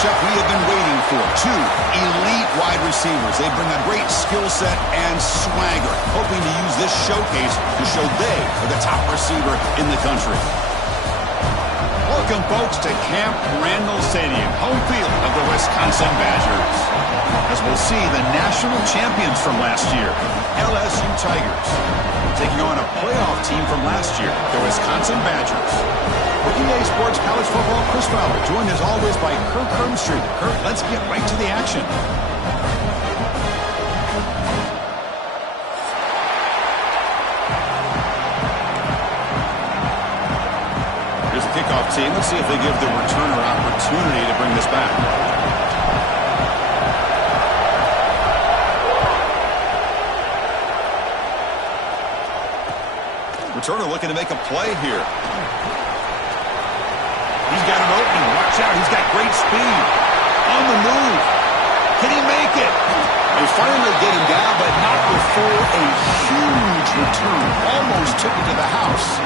matchup we have been waiting for. Two elite wide receivers. They bring a great skill set and swagger, hoping to use this showcase to show they are the top receiver in the country. Welcome, folks, to Camp Randall Stadium, home field of the Wisconsin Badgers. As we'll see the national champions from last year, LSU Tigers, taking on a playoff team from last year, the Wisconsin Badgers. For EA Sports College Football, Chris Fowler, joined as always by Kirk Hermstreet. Kirk, let's get right to the action. Here's the kickoff team. Let's see if they give the returner opportunity to bring this back. Returner looking to make a play here. He's got an opening. Watch out. He's got great speed. On the move. Can he make it? They finally get him down, but not before a huge return. Almost took it to the house.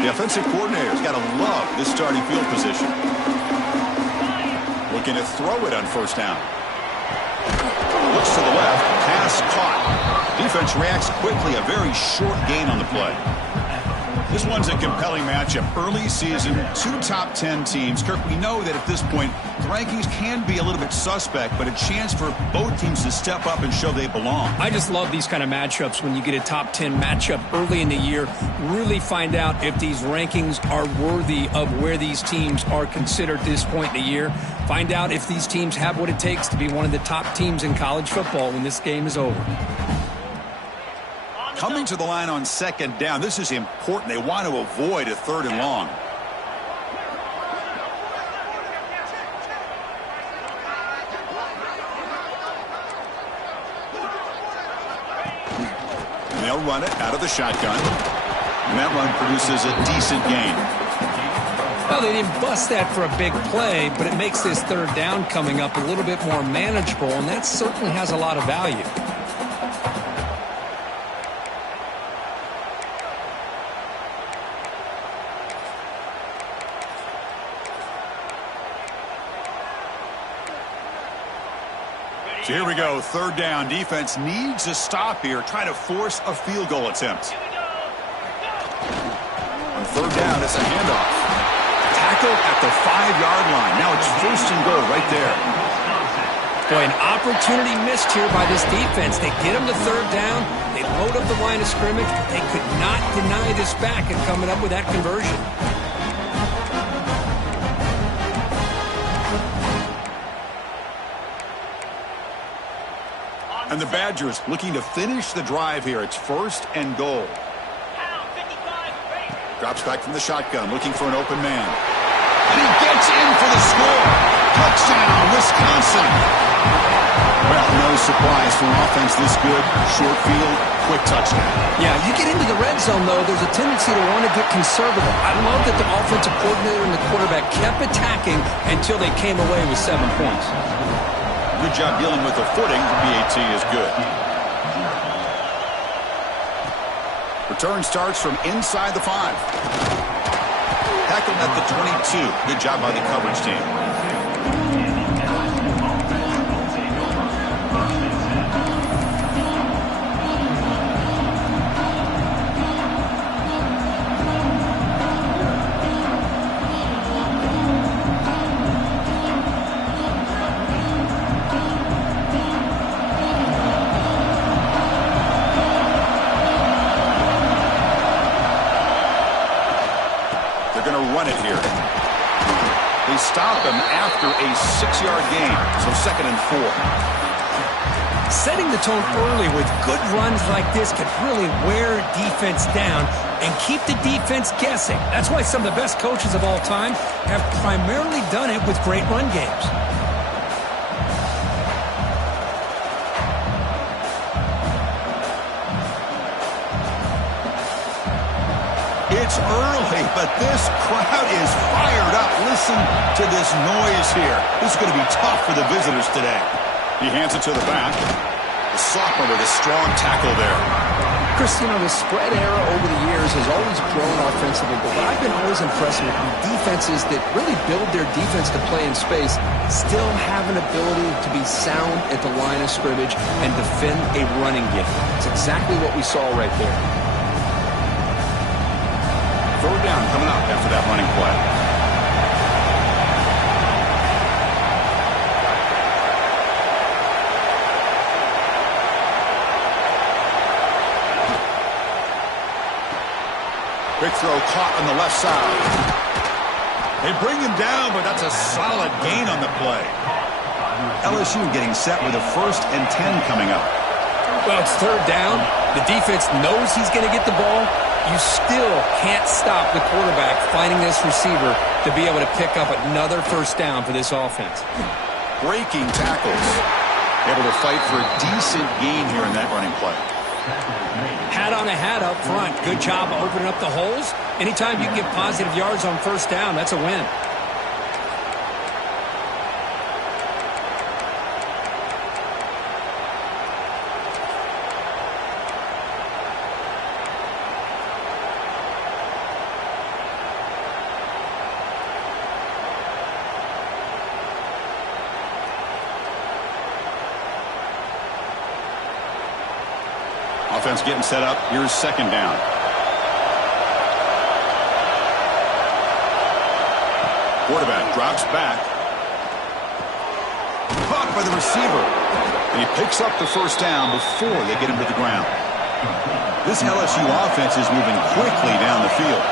The offensive coordinator's got to love this starting field position. Looking to throw it on first down. Looks to the left. Pass caught. Defense reacts quickly. A very short gain on the play. This one's a compelling matchup. Early season, two top 10 teams. Kirk, we know that at this point, the rankings can be a little bit suspect, but a chance for both teams to step up and show they belong. I just love these kind of matchups when you get a top 10 matchup early in the year. Really find out if these rankings are worthy of where these teams are considered at this point in the year. Find out if these teams have what it takes to be one of the top teams in college football when this game is over. Coming to the line on second down. This is important. They want to avoid a third and long. And they'll run it out of the shotgun. And that run produces a decent gain. Well, they didn't bust that for a big play, but it makes this third down coming up a little bit more manageable, and that certainly has a lot of value. So here we go, third down. Defense needs a stop here, try to force a field goal attempt. On third down, it's a handoff. Tackle at the 5-yard line. Now it's first and goal right there. Boy, an opportunity missed here by this defense. They get them to third down. They load up the line of scrimmage. They could not deny this back and coming up with that conversion. And the Badgers looking to finish the drive here. It's first and goal. Drops back from the shotgun, looking for an open man. And he gets in for the score. Touchdown, Wisconsin. Well, no surprise for an offense this good. Short field, quick touchdown. Yeah, you get into the red zone, though, there's a tendency to want to get conservative. I love that the offensive coordinator and the quarterback kept attacking until they came away with 7 points. Good job dealing with the footing. The BAT is good. Return starts from inside the 5. Tackled at the 22. Good job by the coverage team. Stop him after a 6-yard gain. So second and 4. Setting the tone early with good runs like this can really wear defense down and keep the defense guessing. That's why some of the best coaches of all time have primarily done it with great run games. It's early, but but this crowd is fired up. Listen to this noise here. This is going to be tough for the visitors today. He hands it to the back. The sophomore with a strong tackle there. Chris, you know, the spread era over the years has always grown offensively, but what I've been always impressed with defenses that really build their defense to play in space still have an ability to be sound at the line of scrimmage and defend a running game. It's exactly what we saw right there. Third down coming up after that running play. Quick throw caught on the left side. They bring him down, but that's a solid gain on the play. LSU getting set with a 1st and 10 coming up. Well, it's third down. The defense knows he's going to get the ball. You still can't stop the quarterback finding this receiver to be able to pick up another first down for this offense. Breaking tackles. Able to fight for a decent gain here in that running play. Hat on a hat up front. Good job of opening up the holes. Anytime you can get positive yards on first down, that's a win. Offense getting set up. Here's second down. Quarterback drops back. Caught by the receiver. And he picks up the first down before they get him to the ground. This LSU offense is moving quickly down the field.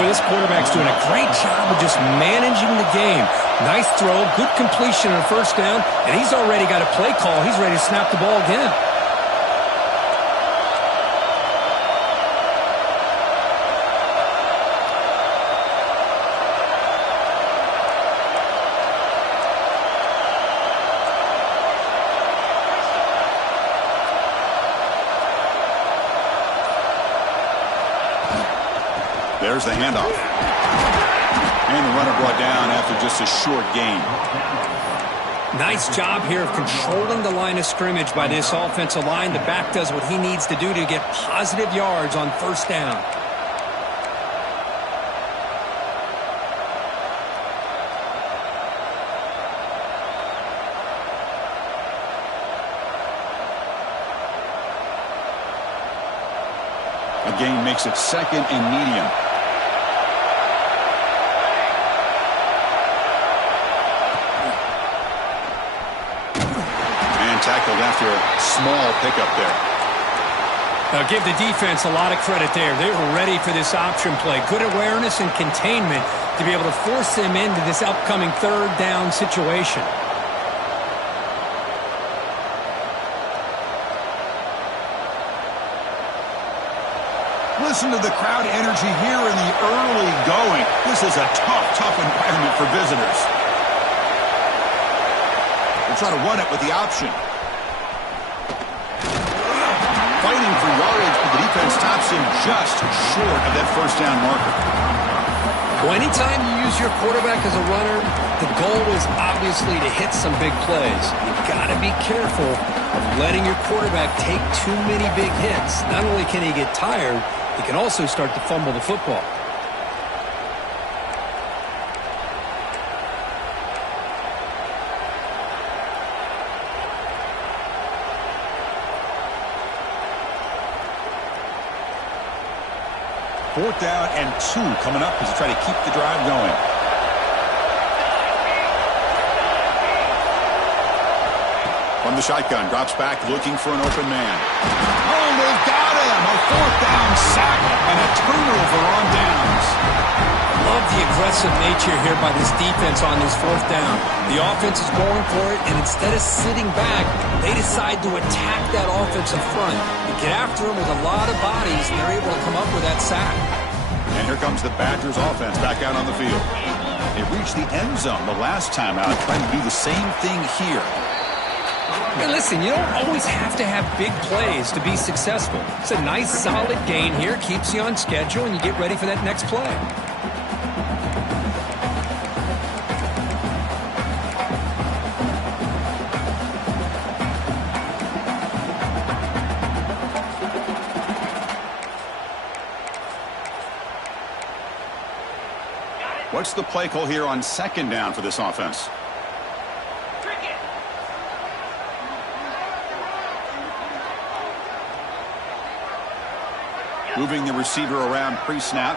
Boy, this quarterback's doing a great job of just managing the game. Nice throw, good completion on first down, and he's already got a play call. He's ready to snap the ball again. There's the handoff. And the runner brought down after just a short gain. Nice job here of controlling the line of scrimmage by this offensive line. The back does what he needs to do to get positive yards on first down. The gain makes it 2nd and medium. Tackled after a small pickup there. Give the defense a lot of credit there. They were ready for this option play. Good awareness and containment to be able to force them into this upcoming third down situation. Listen to the crowd energy here in the early going. This is a tough environment for visitors. They'll try to run it with the option. Fighting for yardage, but the defense stops him just short of that first down marker. Well, anytime you use your quarterback as a runner, the goal is obviously to hit some big plays. You've got to be careful of letting your quarterback take too many big hits. Not only can he get tired, he can also start to fumble the football. Fourth down and 2 coming up as they try to keep the drive going. From the shotgun, drops back looking for an open man. Oh, they've got him! A 4th down sack and a turnover on downs. Love the aggressive nature here by this defense on this 4th down. The offense is going for it, and instead of sitting back, they decide to attack that offensive front. They get after them with a lot of bodies, and they're able to come up with that sack. And here comes the Badgers offense back out on the field. They reached the end zone the last time out, trying to do the same thing here. Hey, listen, you don't always have to have big plays to be successful. It's a nice, solid gain here. Keeps you on schedule, and you get ready for that next play. What's the play call here on second down for this offense? Moving the receiver around pre-snap.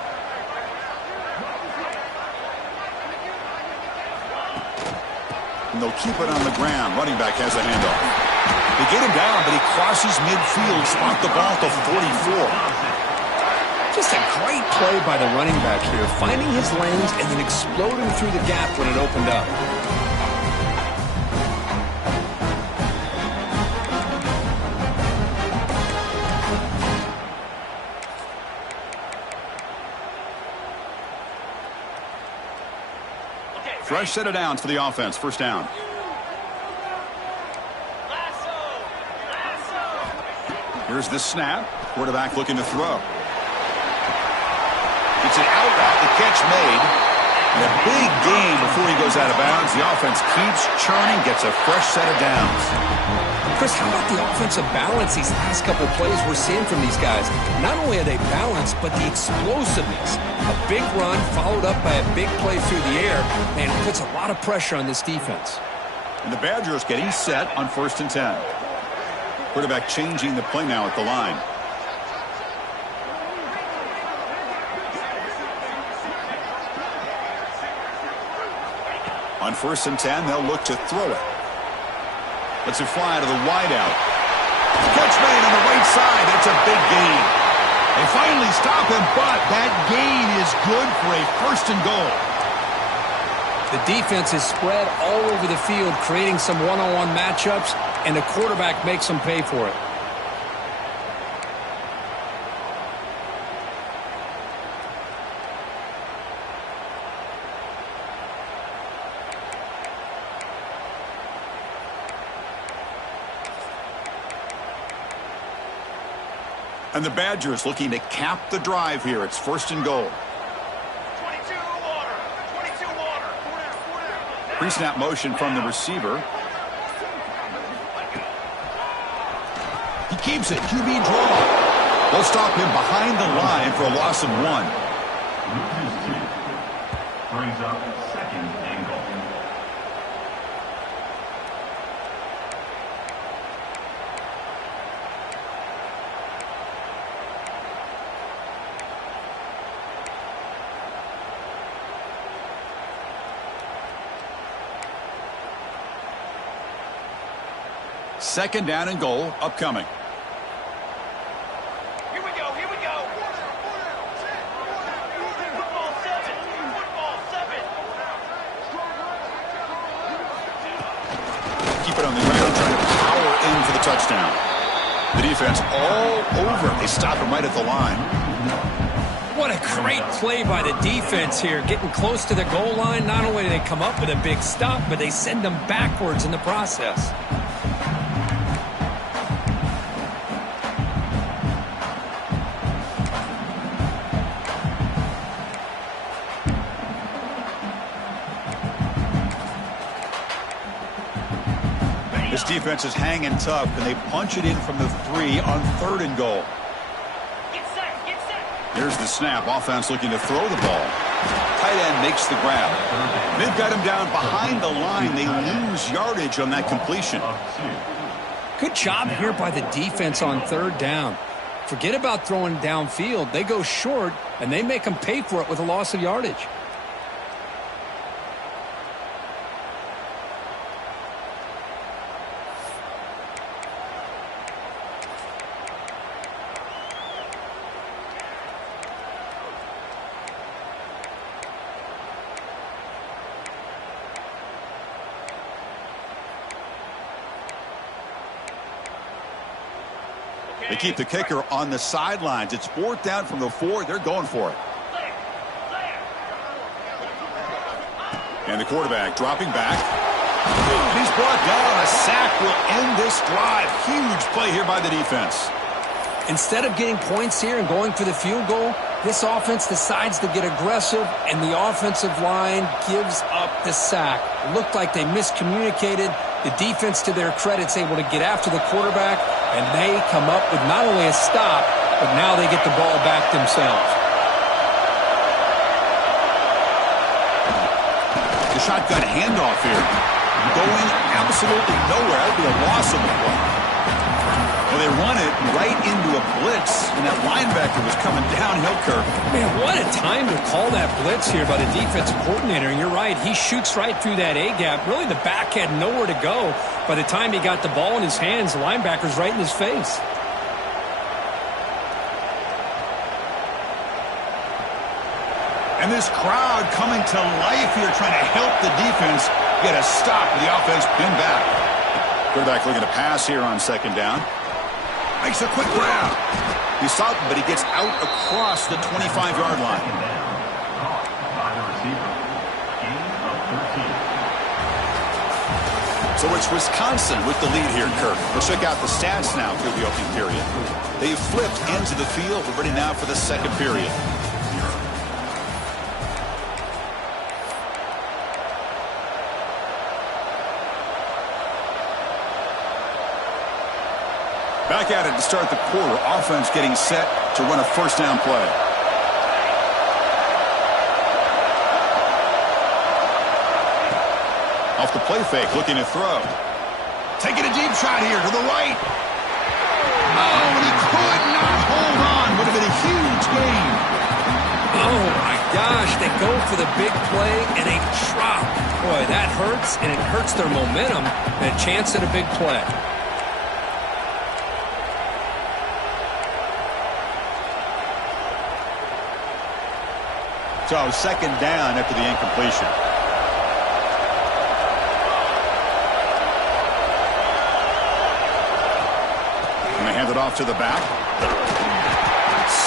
And they'll keep it on the ground. Running back has a handoff. They get him down, but he crosses midfield. Spot the ball to 44. Just a great play by the running back here, finding his lanes and then exploding through the gap when it opened up. Fresh set of downs for the offense. First down. Here's the snap. Quarterback looking to throw. It's an out route. The catch made. And a big gain before he goes out of bounds. The offense keeps churning, gets a fresh set of downs. Chris, how about the offensive balance these last couple plays we're seeing from these guys? Not only are they balanced, but the explosiveness. A big run followed up by a big play through the air, and it puts a lot of pressure on this defense. And the Badgers getting set on 1st and 10. Quarterback changing the play now at the line. On 1st and 10, they'll look to throw it. Let's it fly to the wideout. Catch made on the right side. It's a big gain. They finally stop him, but that gain is good for a 1st and goal. The defense is spread all over the field, creating some one-on-one matchups, and the quarterback makes them pay for it. And the Badgers looking to cap the drive here. It's 1st and goal. 22 water. 22 water. Pre-snap motion from the receiver. He keeps it. QB draw. They'll stop him behind the line for a loss of 1. Brings up 2nd and goal. Second down and goal upcoming. Here we go. Here we go. Football 7. Football 7. Keep it on the ground, trying to power in for the touchdown. The defense all over. They stop him right at the line. What a great play by the defense here, getting close to the goal line. Not only do they come up with a big stop, but they send them backwards in the process. This defense is hanging tough, and they punch it in from the 3 on 3rd and goal. Get set. Get set. Here's the snap. Offense looking to throw the ball. Tight end makes the grab. They've got him down behind the line. They lose yardage on that completion. Good job here by the defense on 3rd down. Forget about throwing downfield. They go short, and they make them pay for it with a loss of yardage. They keep the kicker on the sidelines. It's 4th down from the 4. They're going for it. And the quarterback dropping back. He's brought down. A sack will end this drive. Huge play here by the defense. Instead of getting points here and going for the field goal, this offense decides to get aggressive, and the offensive line gives up the sack. Looked like they miscommunicated. The defense, to their credit, is able to get after the quarterback, and they come up with not only a stop, but now they get the ball back themselves. The shotgun handoff here. Going absolutely nowhere. That would be a loss of the play. Well, they run it right into a blitz, and that linebacker was coming downhill, Kirk. Man, what a time to call that blitz here by the defensive coordinator. And you're right, he shoots right through that A-gap. Really, the back had nowhere to go. By the time he got the ball in his hands, the linebacker's right in his face. And this crowd coming to life here, trying to help the defense get a stop with the offense pinned back. Quarterback looking to pass here on second down. Makes a quick grab. He stopped, but he gets out across the 25-yard line. So it's Wisconsin with the lead here, Kirk. Let's check out the stats now through the opening period. They've flipped ends of the field. We're ready now for the second period. Back at it to start the quarter. Offense getting set to run a first down play. Off the play fake, looking to throw. Taking a deep shot here to the right. Oh, and he could not hold on. Would have been a huge gain. Oh, my gosh. They go for the big play, and they drop. Boy, that hurts, and it hurts their momentum and a chance at a big play. So second down after the incompletion. And they hand it off to the back.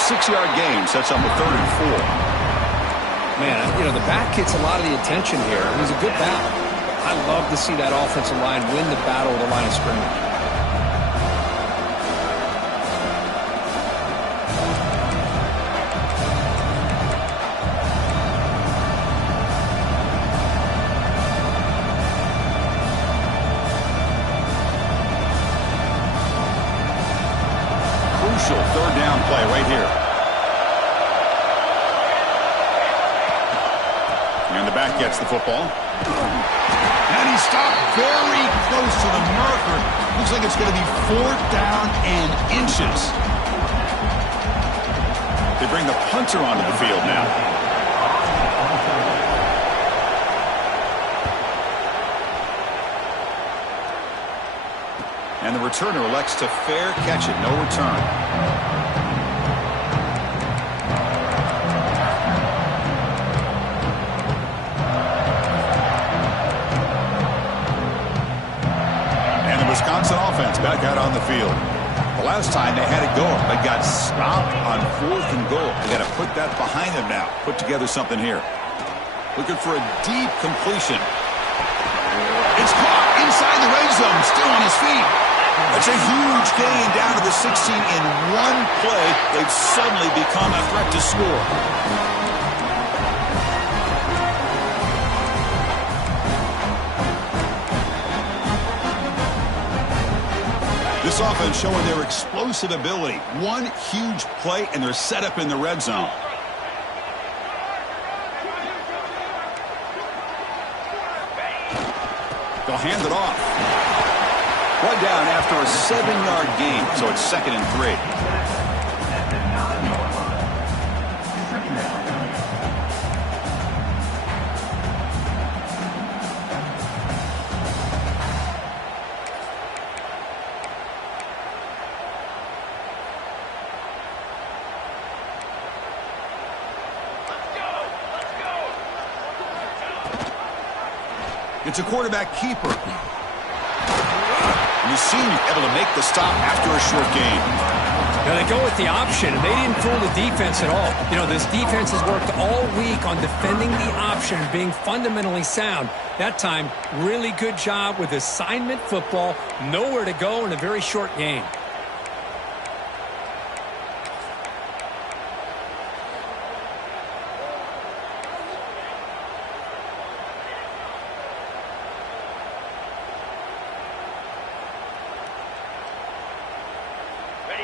6-yard gain sets up a 3rd and 4. Man, you know, the back gets a lot of the attention here. It was a good battle. I love to see that offensive line win the battle at the line of scrimmage. Third down play right here. And the back gets the football. And he stopped very close to the marker. Looks like it's going to be 4th down and inches. They bring the punter onto the field now. And the returner elects to fair catch it. No return. And the Wisconsin offense back out on the field. The last time they had it going, but got stopped on 4th and goal. They got to put that behind them now. Put together something here. Looking for a deep completion. It's caught inside the red zone. Still on his feet. That's a huge gain down to the 16 in one play. They've suddenly become a threat to score. This offense showing their explosive ability. One huge play, and they're set up in the red zone. They'll hand it off. One down after a 7-yard gain, so it's 2nd and 3. It's a quarterback keeper. And the senior able to make the stop after a short gain. Now they go with the option, and they didn't fool the defense at all. You know, this defense has worked all week on defending the option and being fundamentally sound. That time, really good job with assignment football. Nowhere to go in a very short game.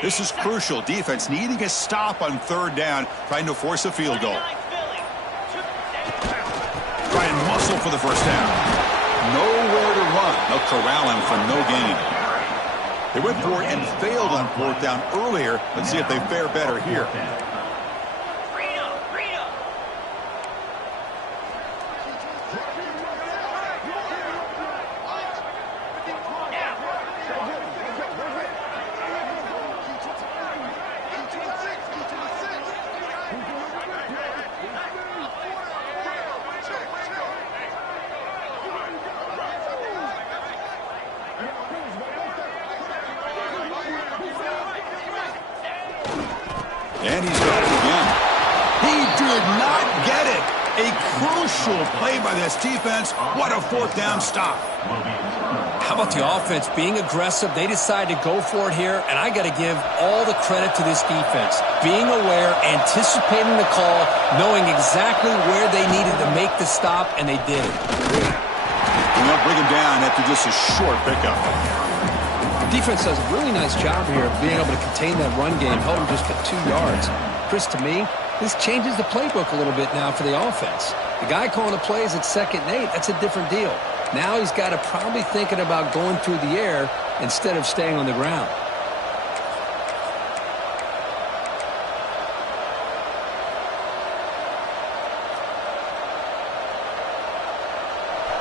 This is crucial. Defense needing a stop on third down, trying to force a field goal. Try and muscle for the first down. Nowhere to run. They'll corral him for no gain. They went for it and failed on fourth down earlier. Let's see if they fare better here. And he's got it again. He did not get it. A crucial play by this defense. What a fourth down stop. How about the offense being aggressive? They decided to go for it here, and I got to give all the credit to this defense. Being aware, anticipating the call, knowing exactly where they needed to make the stop, and they did it. And they'll bring him down after just a short pickup. Defense does a really nice job here of being able to contain that run game, held him just at 2 yards. Chris, to me, this changes the playbook a little bit now for the offense. The guy calling the plays at 2nd and 8, that's a different deal. Now he's got to probably thinking about going through the air instead of staying on the ground.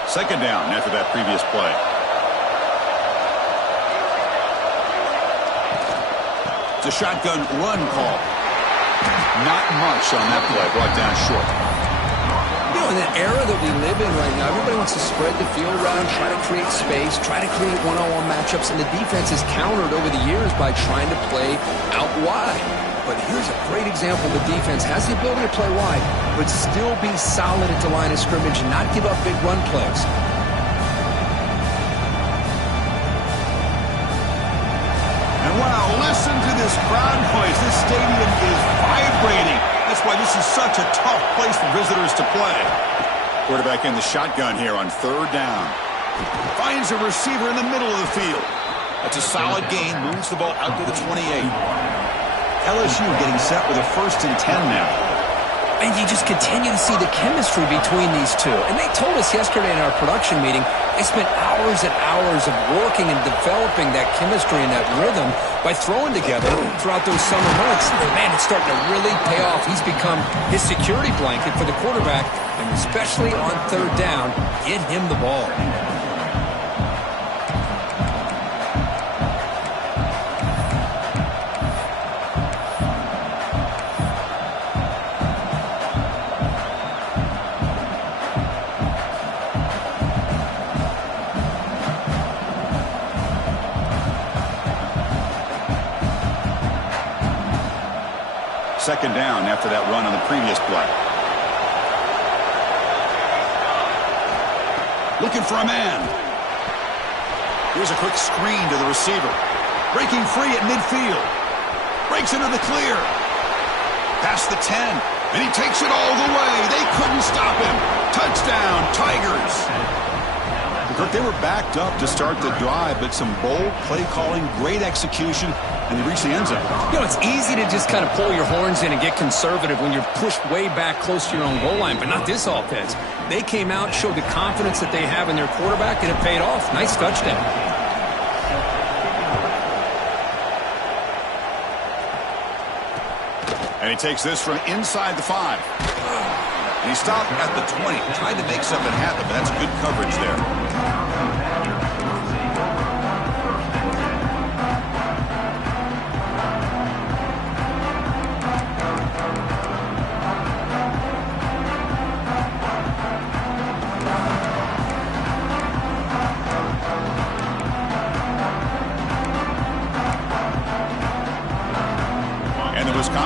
Second down after that previous play. It's a shotgun run call. Not much on that play. Brought down short. You know, in the era that we live in right now, everybody wants to spread the field around, try to create space, try to create one-on-one matchups, and the defense is countered over the years by trying to play out wide. But here's a great example. The defense has the ability to play wide, but still be solid at the line of scrimmage and not give up big run plays. And wow, listen to this crowd noise. This stadium is vibrating. That's why this is such a tough place for visitors to play. Quarterback in the shotgun here on third down. Finds a receiver in the middle of the field. That's a solid gain. Moves the ball out to the 28. LSU getting set with a 1st and 10 now. And you just continue to see the chemistry between these two. And they told us yesterday in our production meeting, they spent hours and hours of working and developing that chemistry and that rhythm by throwing together throughout those summer months. Man, it's starting to really pay off. He's become his security blanket for the quarterback, and especially on third down, get him the ball. Second down after that run on the previous play. Looking for a man. Here's a quick screen to the receiver. Breaking free at midfield. Breaks into the clear. Past the 10. And he takes it all the way. They couldn't stop him. Touchdown, Tigers. Look, they were backed up to start the drive, but some bold play calling, great execution, and they reached the end zone. You know, it's easy to just kind of pull your horns in and get conservative when you're pushed way back close to your own goal line, but not this offense. They came out, showed the confidence that they have in their quarterback, and it paid off. Nice touchdown. And he takes this from inside the 5. And he stopped at the 20. Tried to make something happen, but that's good coverage there.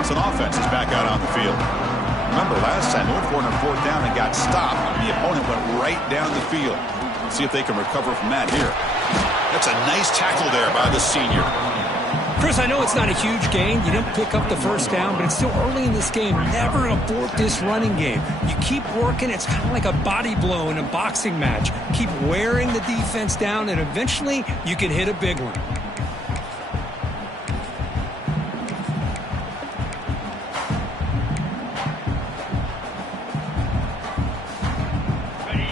Wisconsin offense is back out on the field. Remember, last time they went for it on 4th down and got stopped. The opponent went right down the field. Let's see if they can recover from that here. That's a nice tackle there by the senior. Chris, I know it's not a huge gain. You didn't pick up the 1st down, but it's still early in this game. Never abort this running game. You keep working. It's kind of like a body blow in a boxing match. Keep wearing the defense down, and eventually you can hit a big one.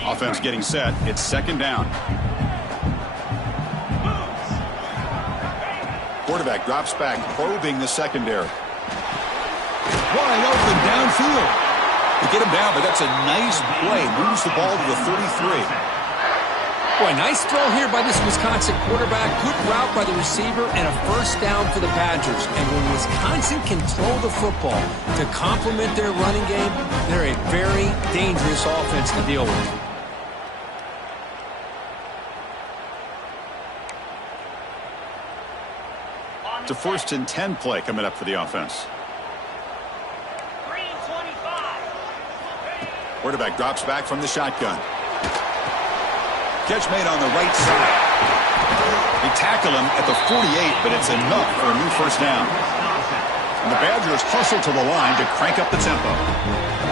Offense getting set. It's 2nd down. Quarterback drops back, probing the secondary. Wide open downfield. They get him down, but that's a nice play. Moves the ball to the 33. Boy, nice throw here by this Wisconsin quarterback. Good route by the receiver and a 1st down for the Badgers. And when Wisconsin can throw the football to complement their running game, they're a very dangerous offense to deal with. It's a 1st and 10 play coming up for the offense. Green 25. Quarterback drops back from the shotgun. Catch made on the right side. They tackle him at the 48, but it's enough for a new 1st down. And the Badgers hustle to the line to crank up the tempo.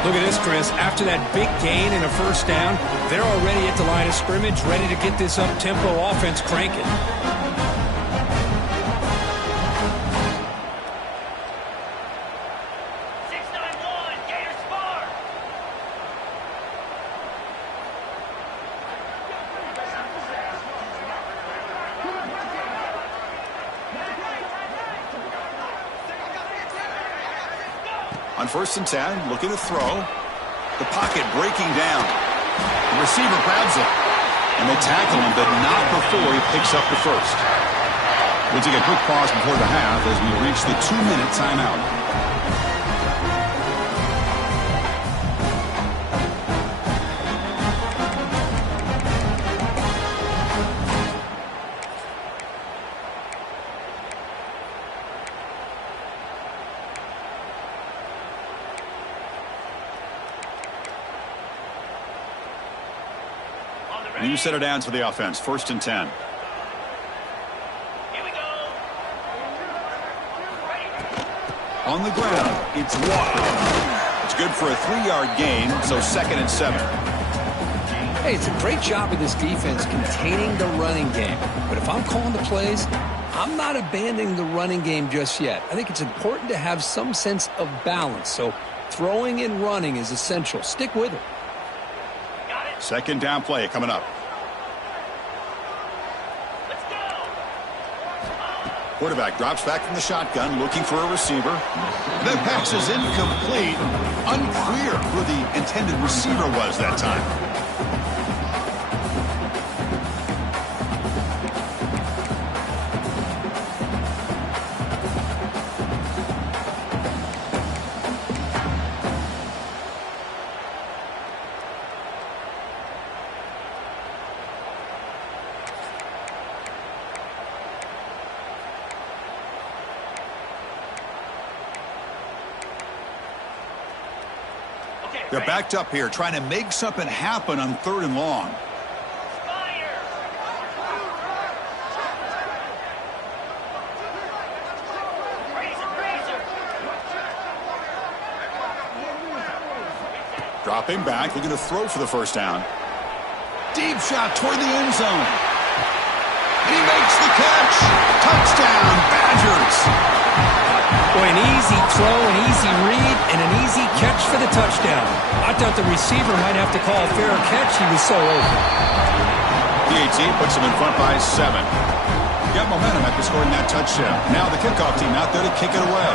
Look at this, Chris. After that big gain and a 1st down, they're already at the line of scrimmage, ready to get this up-tempo offense cranking. On 1st and 10, looking to throw. The pocket breaking down. The receiver grabs it. And they tackle him, but not before he picks up the 1st. We'll take a quick pause before the half as we reach the 2-minute timeout. New set of downs for the offense. 1st and 10. Here we go. On the ground, it's Walker. It's good for a 3-yard gain, so 2nd and 7. Hey, it's a great job of this defense containing the running game. But if I'm calling the plays, I'm not abandoning the running game just yet. I think it's important to have some sense of balance. So throwing and running is essential. Stick with it. 2nd down play coming up. Let's go. Quarterback drops back from the shotgun, looking for a receiver. The pass is incomplete. Unclear who the intended receiver was that time. They're backed up here, trying to make something happen on 3rd and long. Fire. Razor. Dropping back, looking to throw for the 1st down. Deep shot toward the end zone. And he makes the catch. Touchdown, Badgers. Boy, an easy throw, an easy read, and an easy catch for the touchdown. I thought the receiver might have to call a fair catch. He was so open. PAT puts him in front by 7. Got momentum after scoring that touchdown. Now the kickoff team out there to kick it away.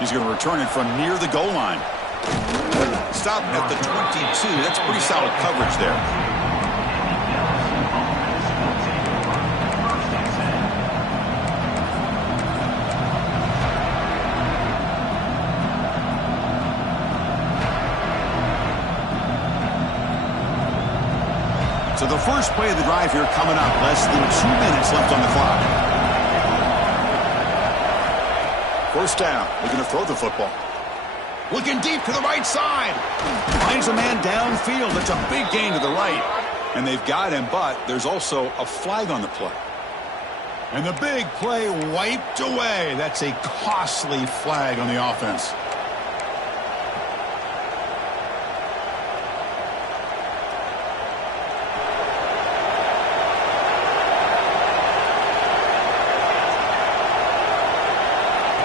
He's going to return it from near the goal line. Stop at the 22. That's pretty solid coverage there. So the first play of the drive here coming up. Less than 2 minutes left on the clock. First down. Looking to throw the football. Looking deep to the right side. Finds a man downfield. That's a big gain to the right. And they've got him, but there's also a flag on the play. And the big play wiped away. That's a costly flag on the offense.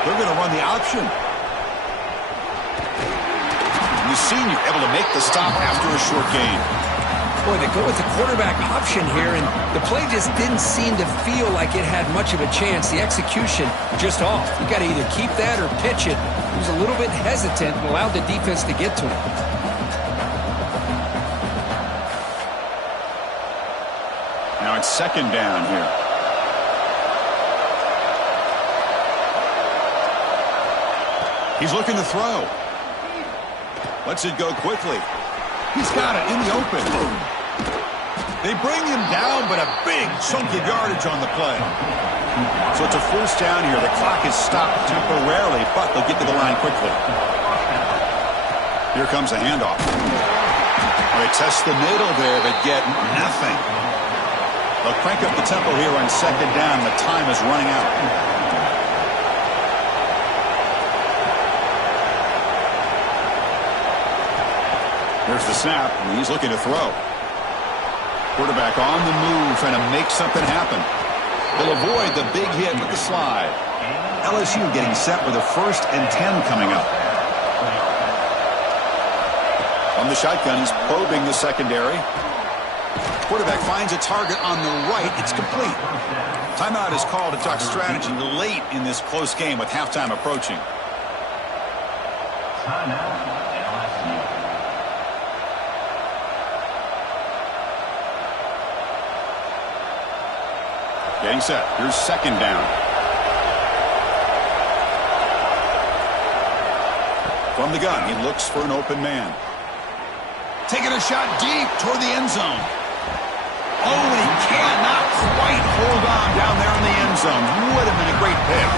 They're going to run the option. The senior able to make the stop after a short gain. Boy, they go with the quarterback option here, and the play just didn't seem to feel like it had much of a chance. The execution just off. You got to either keep that or pitch it. He was a little bit hesitant and allowed the defense to get to him. Now it's second down here. He's looking to throw. Lets it go quickly. He's got it in the open. They bring him down, but a big chunk of yardage on the play. So it's a first down here. The clock is stopped temporarily, but they'll get to the line quickly. Here comes a handoff. They test the middle there, but get nothing. They'll crank up the tempo here on second down. The time is running out. Here's the snap, and he's looking to throw. Quarterback on the move, trying to make something happen. They'll avoid the big hit with the slide. LSU getting set with a 1st and 10 coming up. On the shotgun, he's probing the secondary. Quarterback finds a target on the right. It's complete. Timeout is called to talk strategy late in this close game with halftime approaching. Getting set. Here's second down. From the gun, he looks for an open man. Taking a shot deep toward the end zone. Oh, and he cannot quite hold on down there in the end zone. Would have been a great pick.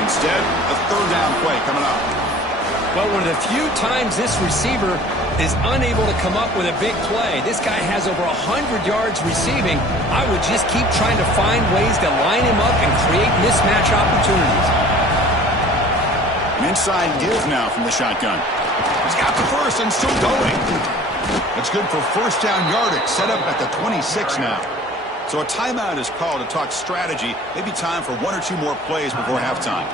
Instead, a third down play coming up. Well, one of the few times this receiver is unable to come up with a big play. This guy has over 100 yards receiving. I would just keep trying to find ways to line him up and create mismatch opportunities. An inside give now from the shotgun. He's got the first and still going. That's good for first down yardage. Set up at the 26 now. So a timeout is called to talk strategy. Maybe time for 1 or 2 more plays before halftime.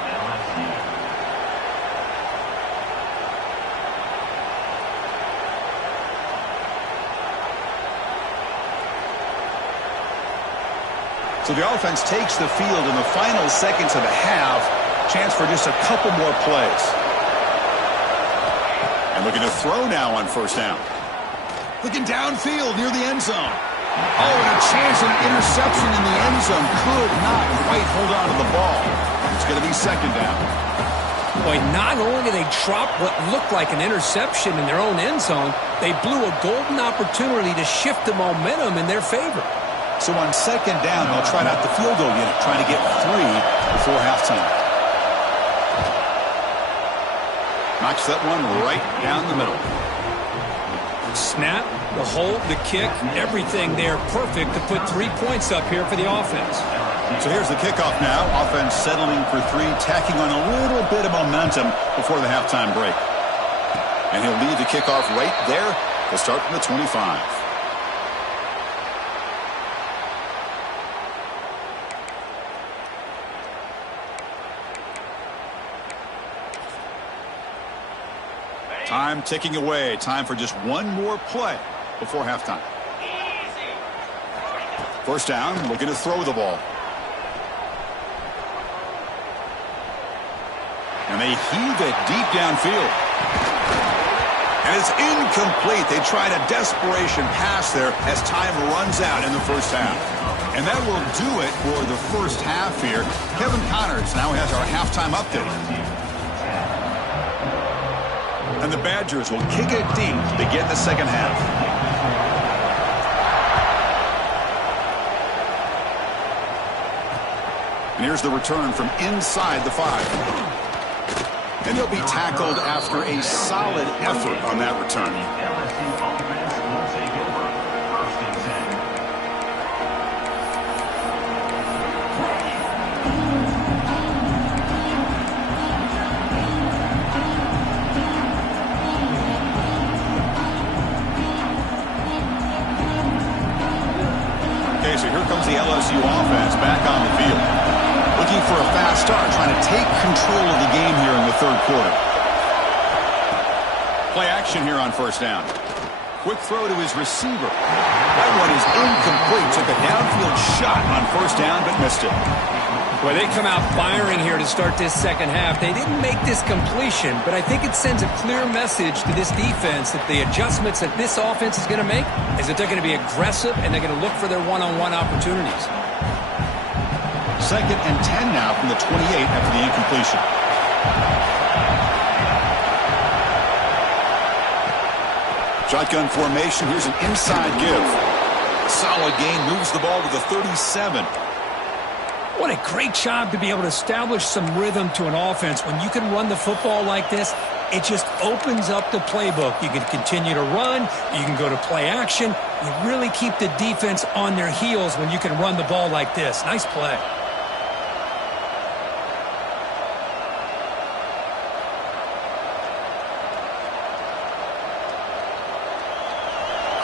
So the offense takes the field in the final seconds of the half. Chance for just a couple more plays. And looking to throw now on first down. Looking downfield near the end zone. Oh, and a chance at an interception in the end zone. Could not quite hold on to the ball. It's going to be second down. Boy, not only did they drop what looked like an interception in their own end zone, they blew a golden opportunity to shift the momentum in their favor. So on second down, they'll try out the field goal unit, trying to get 3 before halftime. Knocks that one right down the middle. Snap, the hold, the kick, everything there perfect to put 3 points up here for the offense. So here's the kickoff now. Offense settling for 3, tacking on a little bit of momentum before the halftime break. And he'll lead the kickoff right there. They'll start from the 25. Time ticking away. Time for just 1 more play before halftime. First down, looking to throw the ball. And they heave it deep downfield. And it's incomplete. They tried a desperation pass there as time runs out in the first half. And that will do it for the first half here. Kevin Connors now has our halftime update. And the Badgers will kick it deep to begin the second half. And here's the return from inside the 5. And he'll be tackled after a solid effort on that return. Okay, so here comes the LSU offense back on the field. Looking for a fast start, trying to take control of the game here in the third quarter. Play action here on first down. Quick throw to his receiver. That one is incomplete. Took a downfield shot on first down, but missed it. Well, they come out firing here to start this second half. They didn't make this completion, but I think it sends a clear message to this defense that the adjustments that this offense is going to make is that they're going to be aggressive and they're going to look for their one-on-one opportunities. 2nd and 10 now from the 28 after the incompletion. Shotgun formation. Here's an inside give. Solid gain. Moves the ball to the 37. What a great job to be able to establish some rhythm to an offense. When you can run the football like this, it just opens up the playbook. You can continue to run. You can go to play action. You really keep the defense on their heels when you can run the ball like this. Nice play.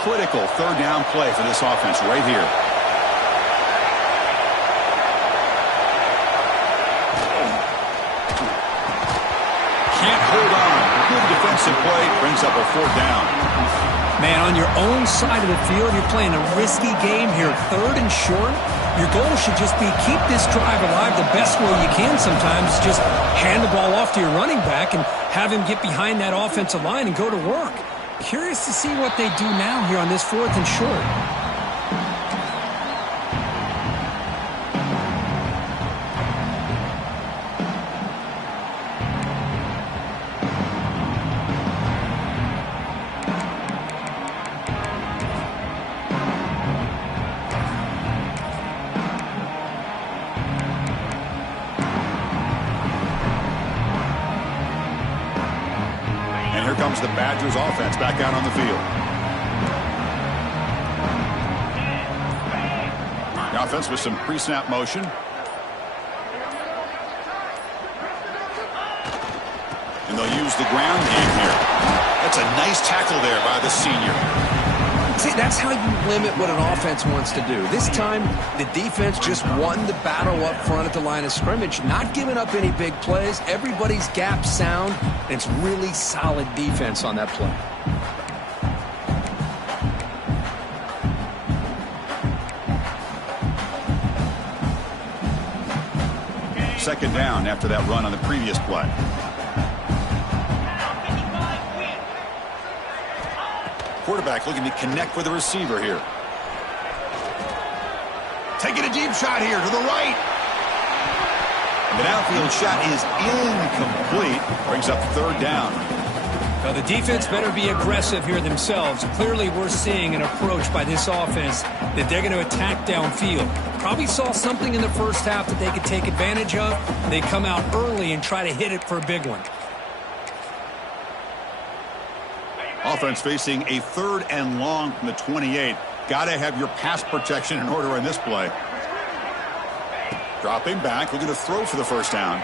Critical third down play for this offense right here. Can't hold on. Good defensive play. Brings up a 4th down. Man, on your own side of the field, you're playing a risky game here. 3rd and short. Your goal should just be keep this drive alive the best way you can sometimes. Just hand the ball off to your running back and have him get behind that offensive line and go to work. Curious to see what they do now here on this 4th and short. Here comes the Badgers offense back out on the field. The offense with some pre-snap motion. And they'll use the ground game here. That's a nice tackle there by the senior. See, that's how you limit what an offense wants to do. This time, the defense just won the battle up front at the line of scrimmage, not giving up any big plays. Everybody's gap sound. It's really solid defense on that play. Second down after that run on the previous play. Quarterback looking to connect with the receiver here. Taking a deep shot here to the right. And the downfield shot is incomplete. Brings up 3rd down. Now the defense better be aggressive here themselves. Clearly we're seeing an approach by this offense that they're going to attack downfield. Probably saw something in the first half that they could take advantage of. They come out early and try to hit it for a big one. Offense facing a 3rd and long from the 28. Got to have your pass protection in order in this play. Dropping back, looking to throw for the first down.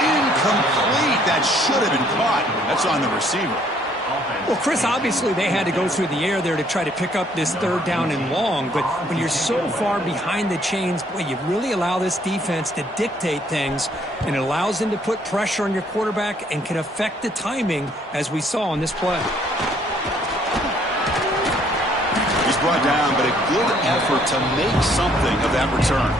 Incomplete. That should have been caught. That's on the receiver. Well, Chris, obviously they had to go through the air there to try to pick up this 3rd down and long, but when you're so far behind the chains, boy, you really allow this defense to dictate things, and it allows them to put pressure on your quarterback and can affect the timing, as we saw on this play. He's brought down, but a good effort to make something of that return.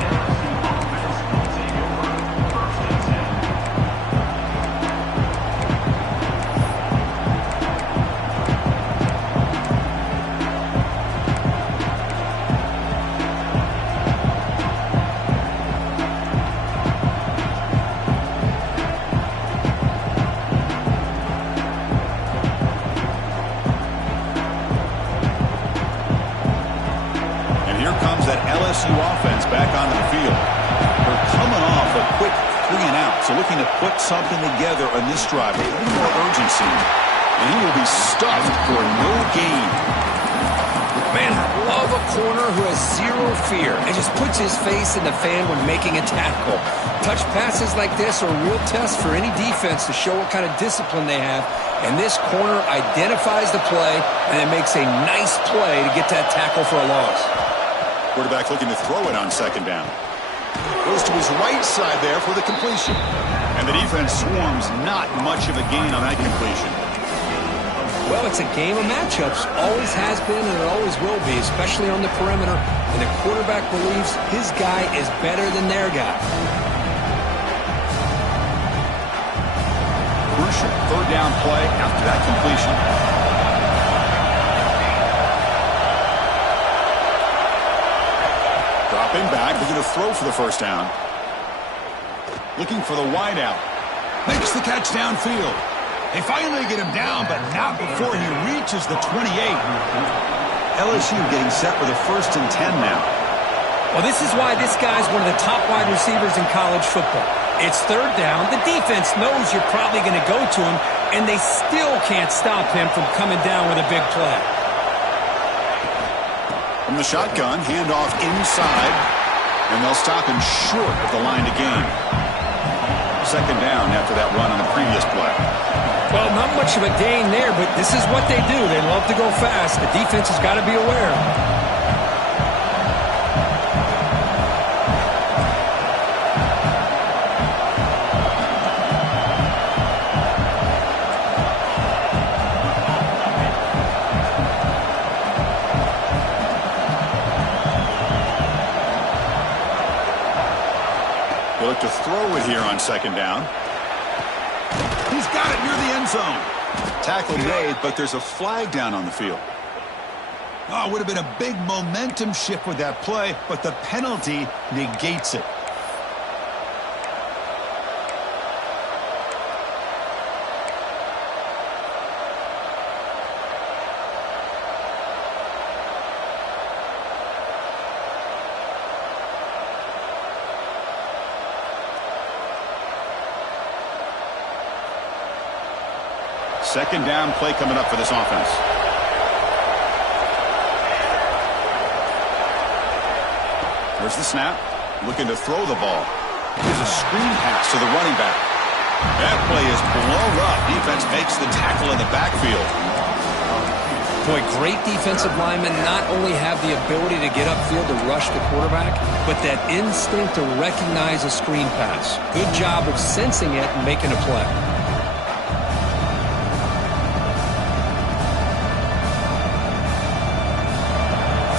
LSU offense back onto the field. We're coming off a quick 3 and out, so looking to put something together on this drive with a little more urgency. And he will be stuffed for no gain. Man, I love a corner who has zero fear and just puts his face in the fan when making a tackle. Touch passes like this are a real test for any defense to show what kind of discipline they have. And this corner identifies the play and then makes a nice play to get that tackle for a loss. Quarterback looking to throw it on second down. Goes to his right side there for the completion. And the defense swarms not much of a gain on that completion. Well, it's a game of matchups. Always has been and it always will be, especially on the perimeter. And the quarterback believes his guy is better than their guy. Crucial third down play after that completion. Dropping back, looking to throw for the first down. Looking for the wide out. Makes the catch downfield. They finally get him down, but not before he reaches the 28. LSU getting set for the 1st and 10 now. Well, this is why this guy's one of the top wide receivers in college football. It's third down. The defense knows you're probably going to go to him, and they still can't stop him from coming down with a big play. From the shotgun, handoff inside, and they'll stop him short of the line to gain. Second down after that run on the previous play. Well, not much of a gain there, but this is what they do. They love to go fast. The defense has got to be aware. They look to throw it here on second down. He's got it near the end zone. Tackle made, but there's a flag down on the field. Oh, it would have been a big momentum shift with that play, but the penalty negates it. Second down play coming up for this offense. There's the snap. Looking to throw the ball. Here's a screen pass to the running back. That play is blown up. Defense makes the tackle in the backfield. Boy, great defensive linemen not only have the ability to get upfield to rush the quarterback, but that instinct to recognize a screen pass. Good job of sensing it and making a play.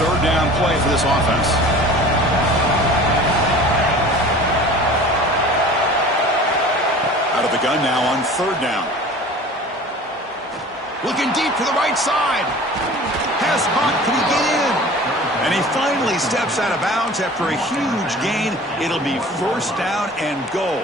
Third down play for this offense. Out of the gun now on third down. Looking deep to the right side. Pass caught. Can he get in? And he finally steps out of bounds after a huge gain. It'll be first down and goal.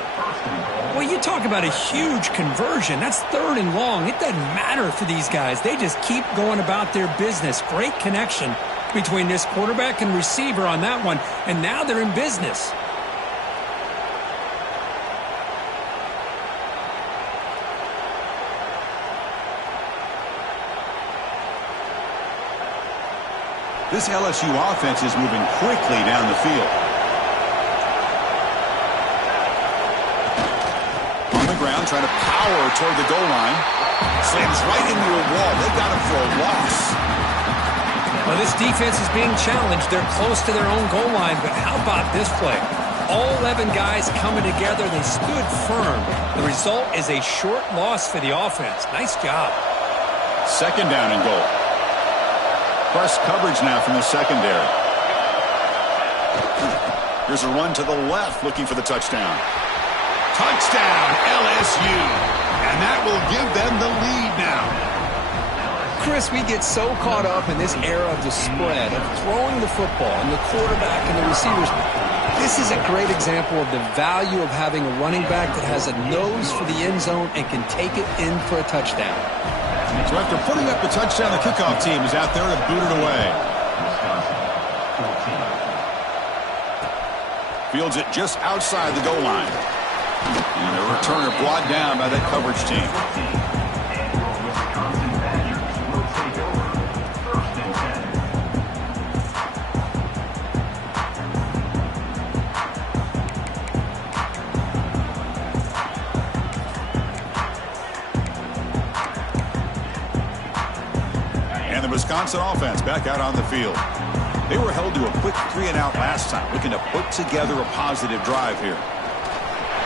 Well, you talk about a huge conversion. That's third and long. It doesn't matter for these guys. They just keep going about their business. Great connection between this quarterback and receiver on that one, and now they're in business. This LSU offense is moving quickly down the field. On the ground, trying to power toward the goal line. Slams right into a wall. They've got him for a loss. Well, this defense is being challenged. They're close to their own goal line, but how about this play? All 11 guys coming together. They stood firm. The result is a short loss for the offense. Nice job. Second down and goal. Press coverage now from the secondary. Here's a run to the left, looking for the touchdown. Touchdown, LSU. And that will give them the lead now. Chris, we get so caught up in this era of the spread, of throwing the football and the quarterback and the receivers. This is a great example of the value of having a running back that has a nose for the end zone and can take it in for a touchdown. So after putting up the touchdown, the kickoff team is out there to boot it away. Fields it just outside the goal line. And a returner brought down by that coverage team. And the Wisconsin offense back out on the field. They were held to a quick 3-and-out last time, looking to put together a positive drive here.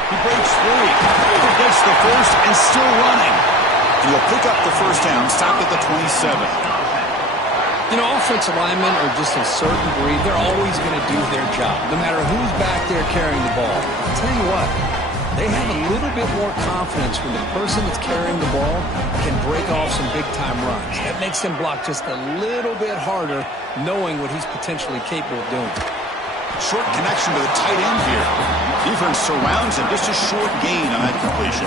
He breaks free. He gets the first and still running. And he'll pick up the first down, stopped at the 27. You know, offensive linemen are just a certain breed. They're always going to do their job, no matter who's back there carrying the ball. I'll tell you what, they have a little bit more confidence when the person that's carrying the ball can break off some big-time runs. That makes them block just a little bit harder, knowing what he's potentially capable of doing. Short connection to the tight end here. Defense surrounds him. Just a short gain on that completion.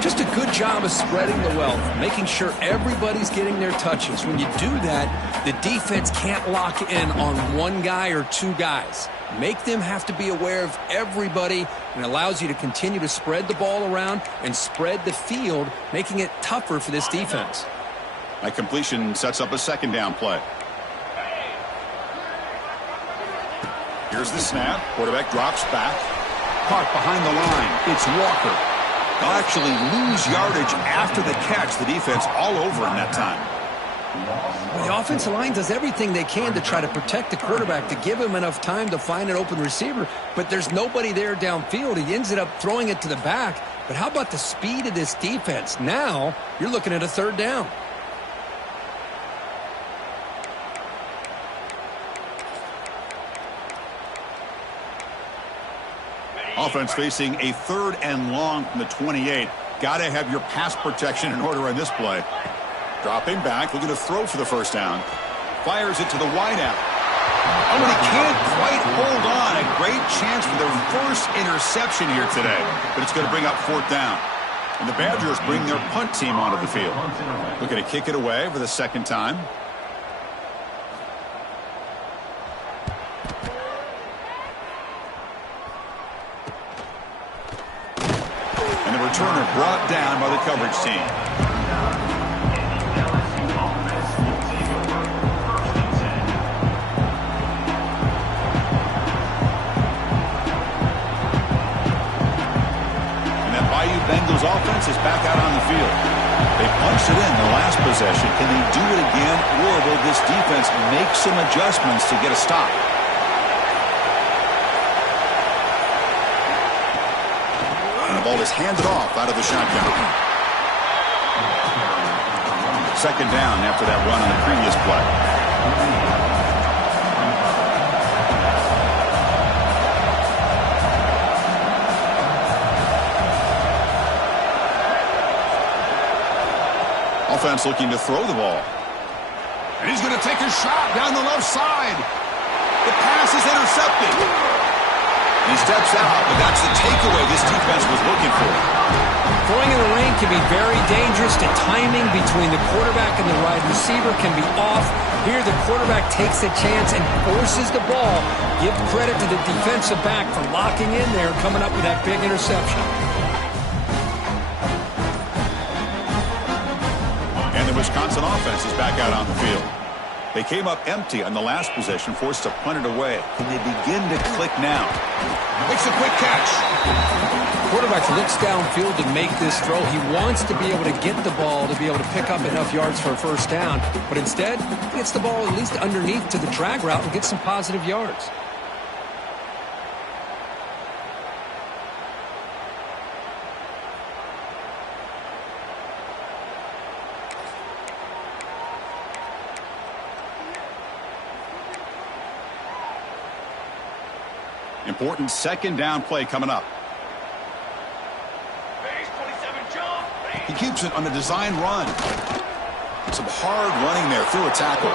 Just a good job of spreading the wealth, making sure everybody's getting their touches. When you do that, the defense can't lock in on one guy or two guys. Make them have to be aware of everybody, and allows you to continue to spread the ball around and spread the field, making it tougher for this defense. That completion sets up a second down play. Here's the snap. Quarterback drops back. Caught behind the line. It's Walker. They'll actually lose yardage after the catch. The defense all over him that time. Well, the offensive line does everything they can to try to protect the quarterback, to give him enough time to find an open receiver, but there's nobody there downfield. He ends up throwing it to the back. But how about the speed of this defense? Now you're looking at a third down. Offense facing a 3rd and long from the 28. Got to have your pass protection in order on this play. Dropping back, looking to throw for the first down. Fires it to the wideout. Oh, and he can't quite hold on. A great chance for their first interception here today. But it's going to bring up 4th down. And the Badgers bring their punt team onto the field. Looking to kick it away for the second time. Returner brought down by the coverage team. And that Bayou Bengals offense is back out on the field. They punched it in the last possession. Can they do it again, or will this defense make some adjustments to get a stop? Ball is handed off out of the shotgun. Second down after that run on the previous play. Offense looking to throw the ball. And he's going to take a shot down the left side. The pass is intercepted. He steps out, but that's the takeaway this defense was looking for. Throwing in the rain can be very dangerous. The timing between the quarterback and the wide receiver can be off. Here, the quarterback takes a chance and forces the ball. Give credit to the defensive back for locking in there, coming up with that big interception. And the Wisconsin offense is back out on the field. They came up empty on the last possession, forced to punt it away. Can they begin to click now? Makes a quick catch. Quarterback looks downfield to make this throw. He wants to be able to get the ball to be able to pick up enough yards for a first down. But instead, he gets the ball at least underneath to the drag route and gets some positive yards. Important second down play coming up. He keeps it on a design run. Some hard running there through a tackle.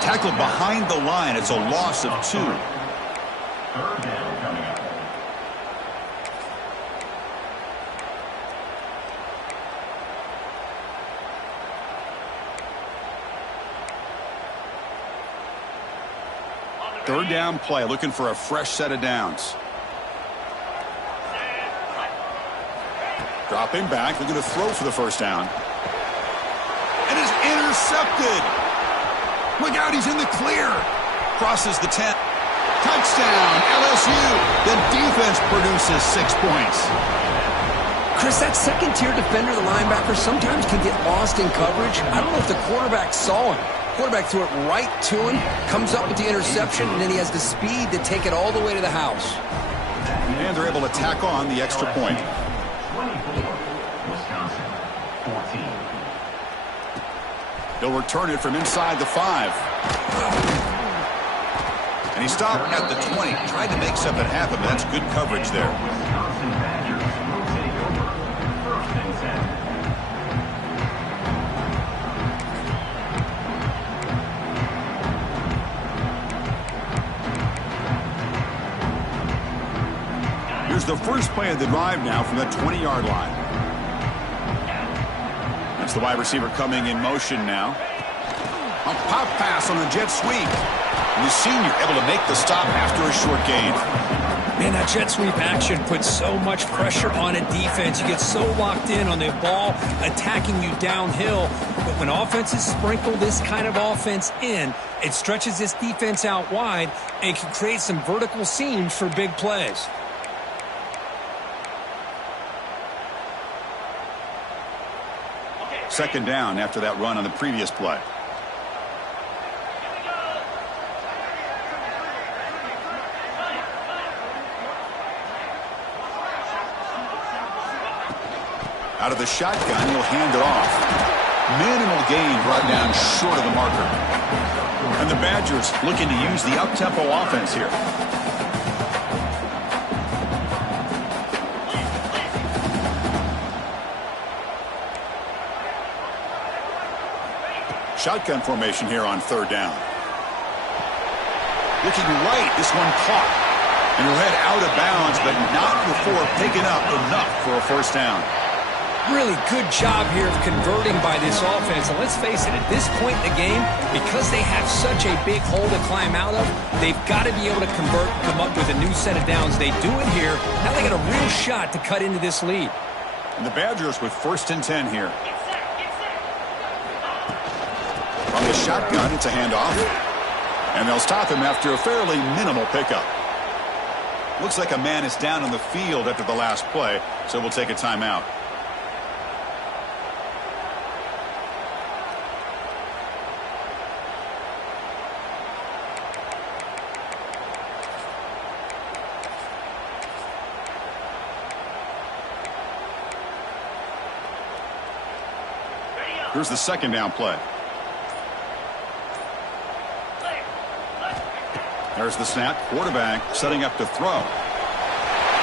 Tackle behind the line. It's a loss of 2. Third down coming up. Third down play, looking for a fresh set of downs. Dropping back. They're going to throw for the first down. And is intercepted. Look out, he's in the clear. Crosses the 10. Touchdown, LSU. The defense produces 6 points. Chris, that second-tier defender, the linebacker, sometimes can get lost in coverage. I don't know if the quarterback saw him. Quarterback threw it right to him, comes up with the interception, and then he has the speed to take it all the way to the house. And they're able to tack on the extra point. 24, Wisconsin, 14. He'll return it from inside the 5. And he stopped at the 20. Tried to make something happen, but that's good coverage there. Wisconsin Badgers will take over 1st and 10. Here's the first play of the drive now from the 20-yard line. That's the wide receiver coming in motion now. A pop pass on a jet sweep. And the senior able to make the stop after a short gain. Man, that jet sweep action puts so much pressure on a defense. You get so locked in on the ball attacking you downhill. But when offenses sprinkle this kind of offense in, it stretches this defense out wide and can create some vertical seams for big plays. Second down after that run on the previous play. Out of the shotgun, he'll hand it off. Minimal gain brought down short of the marker. And the Badgers looking to use the up-tempo offense here. Shotgun formation here on 3rd down. Looking right, this one caught. And he'll head out of bounds, but not before picking up enough for a first down. Really good job here of converting by this offense. And let's face it, at this point in the game, because they have such a big hole to climb out of, they've got to be able to convert and come up with a new set of downs. They do it here. Now they got a real shot to cut into this lead. And the Badgers with 1st and 10 here. From the shotgun, it's a handoff. And they'll stop him after a fairly minimal pickup. Looks like a man is down on the field after the last play, so we'll take a timeout. Here's the second down play. There's the snap. Quarterback setting up to throw.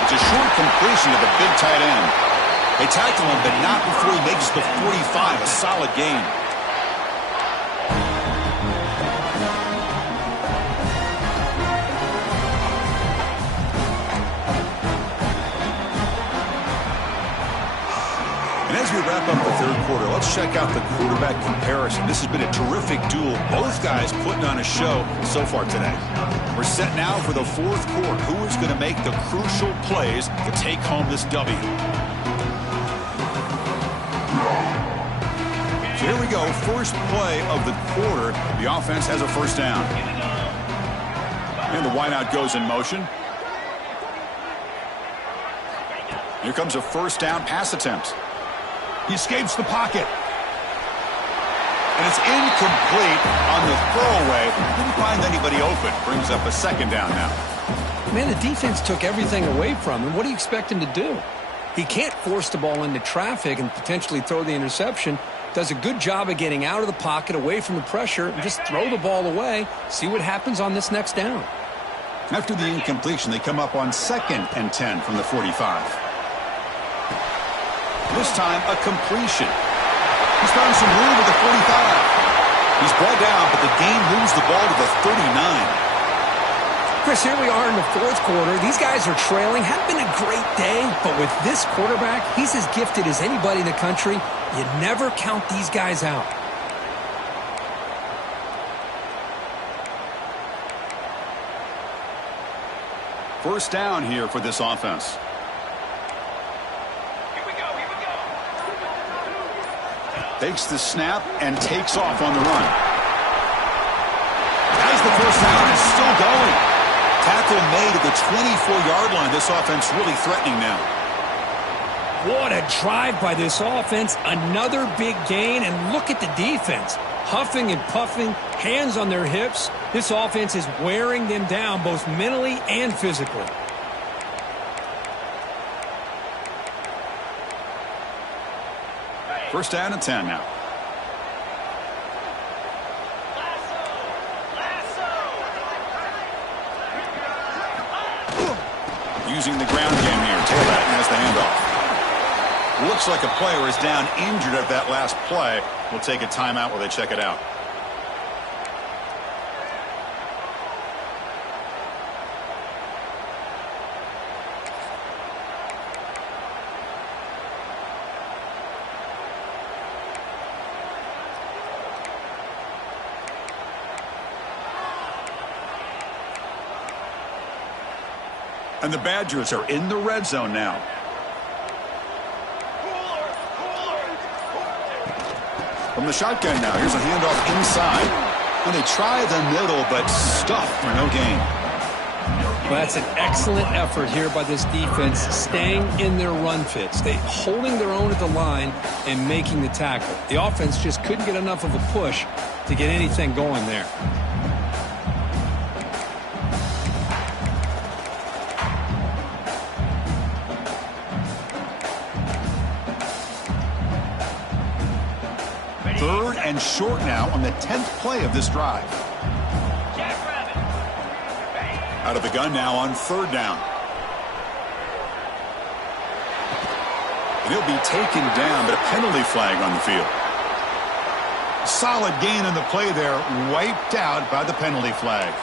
It's a short completion to the big tight end. They tackle him, but not before he makes the 45. A solid gain. As we wrap up the 3rd quarter, let's check out the quarterback comparison. This has been a terrific duel. Both guys putting on a show so far today. We're set now for the 4th quarter. Who is going to make the crucial plays to take home this W? So here we go. First play of the quarter. The offense has a first down. And the wideout goes in motion. Here comes a first down pass attempt. He escapes the pocket. And it's incomplete on the throwaway. Didn't find anybody open. Brings up a second down now. Man, the defense took everything away from him. What do you expect him to do? He can't force the ball into traffic and potentially throw the interception. Does a good job of getting out of the pocket, away from the pressure, and just throw the ball away. See what happens on this next down. After the incompletion, they come up on 2nd and 10 from the 45. This time, a completion. He's found some room at the 45. He's brought down, but the game moves the ball to the 39. Chris, here we are in the 4th quarter. These guys are trailing. Had been a great day, but with this quarterback, he's as gifted as anybody in the country. You never count these guys out. First down here for this offense. Here we go, here we go. Takes the snap and takes off on the run. Has the first down and still going. Tackle made at the 24-yard line. This offense really threatening now. What a drive by this offense. Another big gain, and look at the defense. Huffing and puffing, hands on their hips. This offense is wearing them down both mentally and physically. First down and 10 now. Using the ground game here. Taylor has the handoff. Looks like a player is down injured at that last play. We'll take a timeout while they check it out. And the Badgers are in the red zone now. From the shotgun now, here's a handoff inside. And they try the middle, but stuffed for no gain. Well, that's an excellent effort here by this defense, staying in their run fits. They holding their own at the line and making the tackle. The offense just couldn't get enough of a push to get anything going there. Third and short now on the 10th play of this drive. Out of the gun now on third down. And he'll be taken down, but a penalty flag on the field. Solid gain on the play there, wiped out by the penalty flag.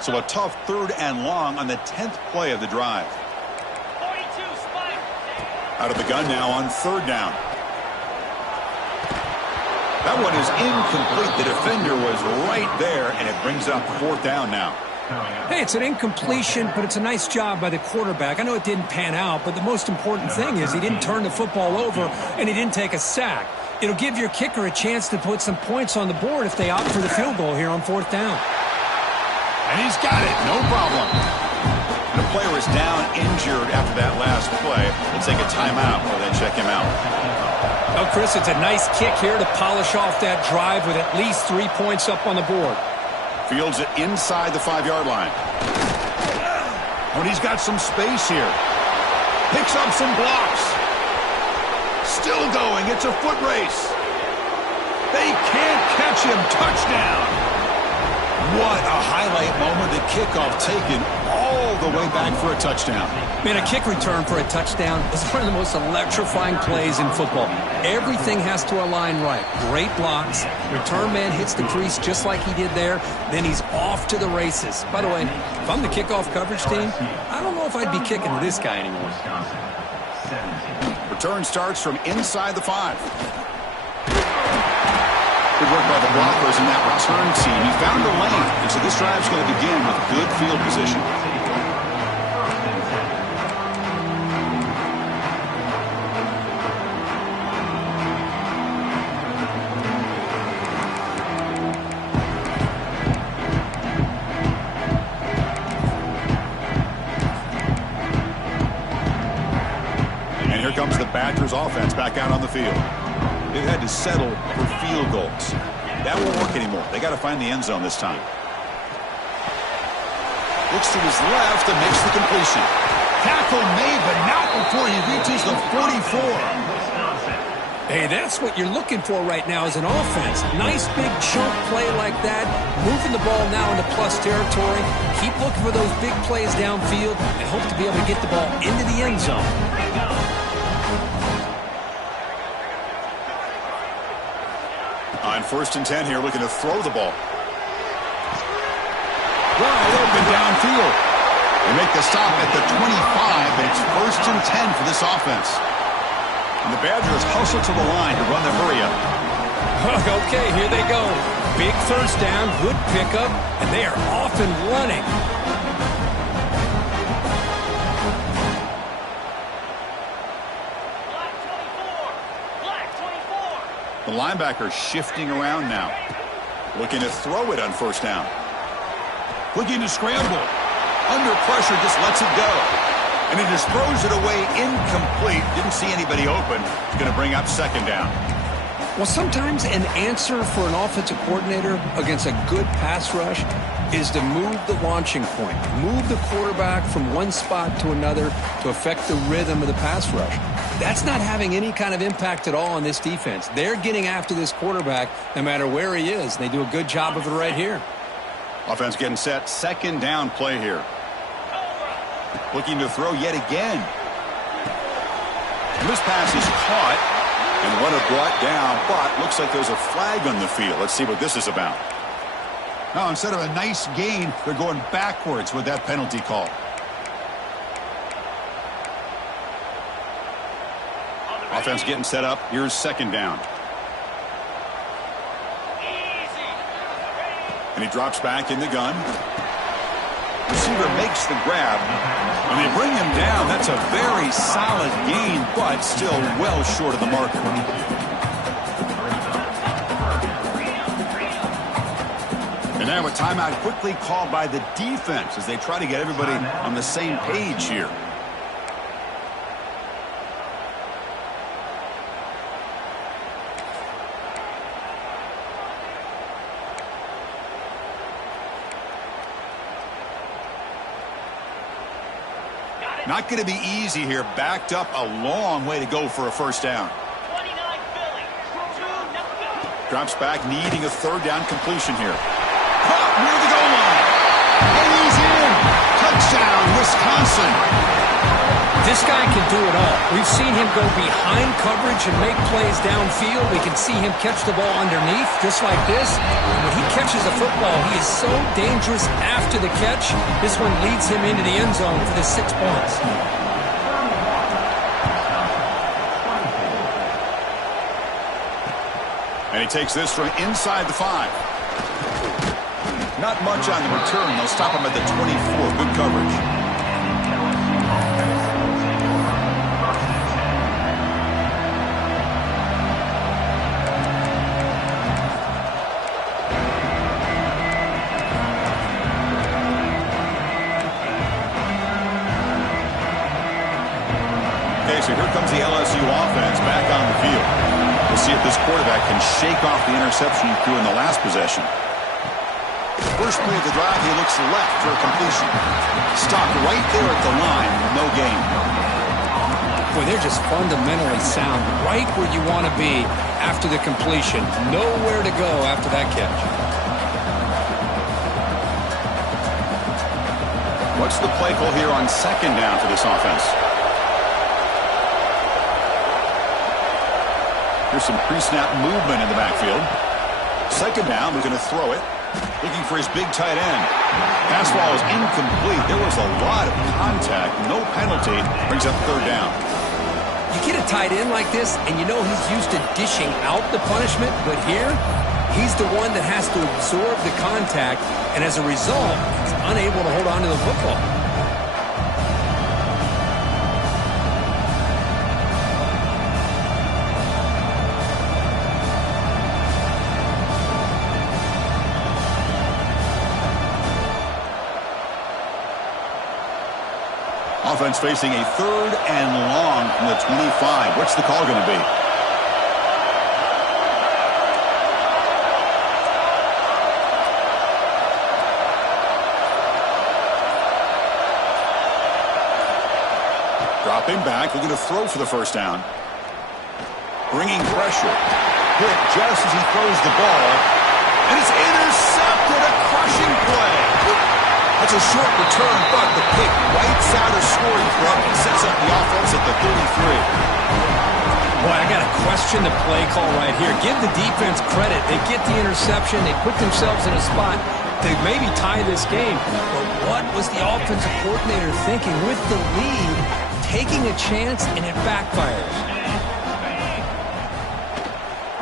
So a tough third and long on the 10th play of the drive. 42, spike. Out of the gun now on third down. That one is incomplete. The defender was right there, and it brings up fourth down now. Hey, it's an incompletion, but it's a nice job by the quarterback. I know it didn't pan out, but the most important thing is he didn't turn the football over, and he didn't take a sack. It'll give your kicker a chance to put some points on the board if they opt for the field goal here on fourth down. And he's got it, no problem. And the player is down injured after that last play. We'll take a timeout while they check him out. Oh, Chris, it's a nice kick here to polish off that drive with at least 3 points up on the board. Fields it inside the 5-yard line. Oh, and he's got some space here. Picks up some blocks. Still going. It's a foot race. They can't catch him. Touchdown. What a highlight moment. The kickoff taken all the way back for a touchdown. Man, a kick return for a touchdown is one of the most electrifying plays in football. Everything has to align right. Great blocks. Return man hits the crease just like he did there. Then he's off to the races. By the way, if I'm the kickoff coverage team, I don't know if I'd be kicking to this guy anymore. Return starts from inside the 5. Good work by the blockers in that return team. He found the lane, and so this drive's going to begin with good field position. And here comes the Badgers offense back out on the field. They've had to settle for field goals. That won't work anymore. They got to find the end zone this time. Looks to his left and makes the completion. Tackle made, but not before he reaches the 44. Hey, that's what you're looking for right now as an offense. Nice big chunk play like that. Moving the ball now into plus territory. Keep looking for those big plays downfield and hope to be able to get the ball into the end zone. On first and 10 here, looking to throw the ball. Wide open downfield. They make the stop at the 25, but it's first and 10 for this offense. And the Badgers hustle to the line to run the hurry up. Okay, here they go. Big first down, good pickup, and they are off and running. Black 24. The linebacker shifting around now. Looking to throw it on first down. Looking to scramble. Under pressure, just lets it go. And he just throws it away incomplete. Didn't see anybody open. It's going to bring up second down. Well, sometimes an answer for an offensive coordinator against a good pass rush is to move the launching point, move the quarterback from one spot to another to affect the rhythm of the pass rush. That's not having any kind of impact at all on this defense. They're getting after this quarterback no matter where he is. They do a good job of it right here. Offense getting set. Second down play here. Looking to throw yet again. And this pass is caught. And runner brought down, but looks like there's a flag on the field. Let's see what this is about. Now, instead of a nice gain, they're going backwards with that penalty call. Offense getting set up. Here's second down. And he drops back in the gun. Receiver makes the grab. And they bring him down. That's a very solid gain, but still well short of the marker. And now a timeout quickly called by the defense as they try to get everybody on the same page here. Not going to be easy here. Backed up a long way to go for a first down. 29 Philly. 2-0. Drops back, needing a third down completion here. Caught near the goal line. And he's in. Touchdown, Wisconsin. This guy can do it all. We've seen him go behind coverage and make plays downfield. We can see him catch the ball underneath, just like this. When he catches a football, he is so dangerous after the catch. This one leads him into the end zone for the 6 points. And he takes this from inside the 5. Not much on the return. They'll stop him at the 24. Good coverage. So here comes the LSU offense back on the field. We'll see if this quarterback can shake off the interception he threw in the last possession. First play of the drive, he looks left for a completion. Stopped right there at the line, no gain. Boy, they're just fundamentally sound, right where you want to be after the completion. Nowhere to go after that catch. What's the play call here on second down for this offense? Here's some pre-snap movement in the backfield. Second down, we're going to throw it. Looking for his big tight end. Pass ball is incomplete. There was a lot of contact. No penalty. Brings up third down. You get a tight end like this, and you know he's used to dishing out the punishment, but here, he's the one that has to absorb the contact, and as a result, he's unable to hold on to the football. Offense facing a third and long from the 25. What's the call going to be? Dropping back, looking to throw for the first down. Bringing pressure. Hit just as he throws the ball. And it's intercepted. A crushing play. That's a short return, but the pick wipes out a scoring threat and sets up the offense at the 33. Boy, I got to question the play call right here. Give the defense credit. They get the interception. They put themselves in a spot to maybe tie this game. But what was the offensive coordinator thinking with the lead, taking a chance, and it backfires?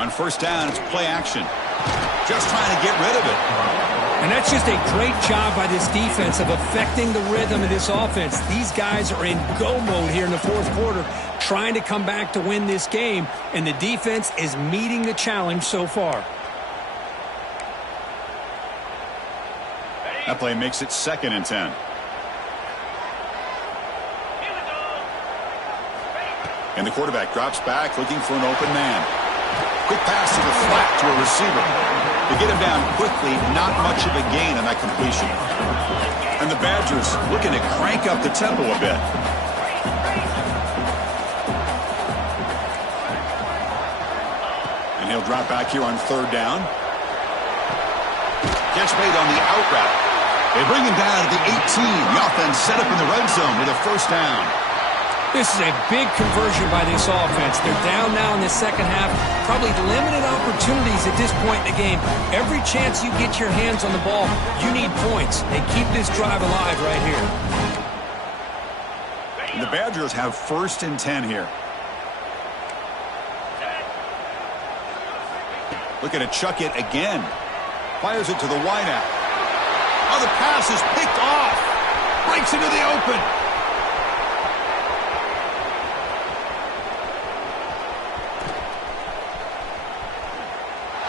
On first down, it's play action. Just trying to get rid of it. And that's just a great job by this defense of affecting the rhythm of this offense. These guys are in go mode here in the fourth quarter, trying to come back to win this game, and the defense is meeting the challenge so far. That play makes it 2nd and 10. And the quarterback drops back looking for an open man. Quick pass to the flat to a receiver. To get him down quickly, not much of a gain on that completion. And the Badgers looking to crank up the tempo a bit. And he'll drop back here on 3rd down. Catch made on the out route. They bring him down to the 18. The offense set up in the red zone with a 1st down. This is a big conversion by this offense. They're down now in the second half. Probably limited opportunities at this point in the game. Every chance you get your hands on the ball, you need points. They keep this drive alive right here. And the Badgers have 1st and 10 here. Looking to chuck it again. Fires it to the wideout. Oh, the pass is picked off. Breaks into the open.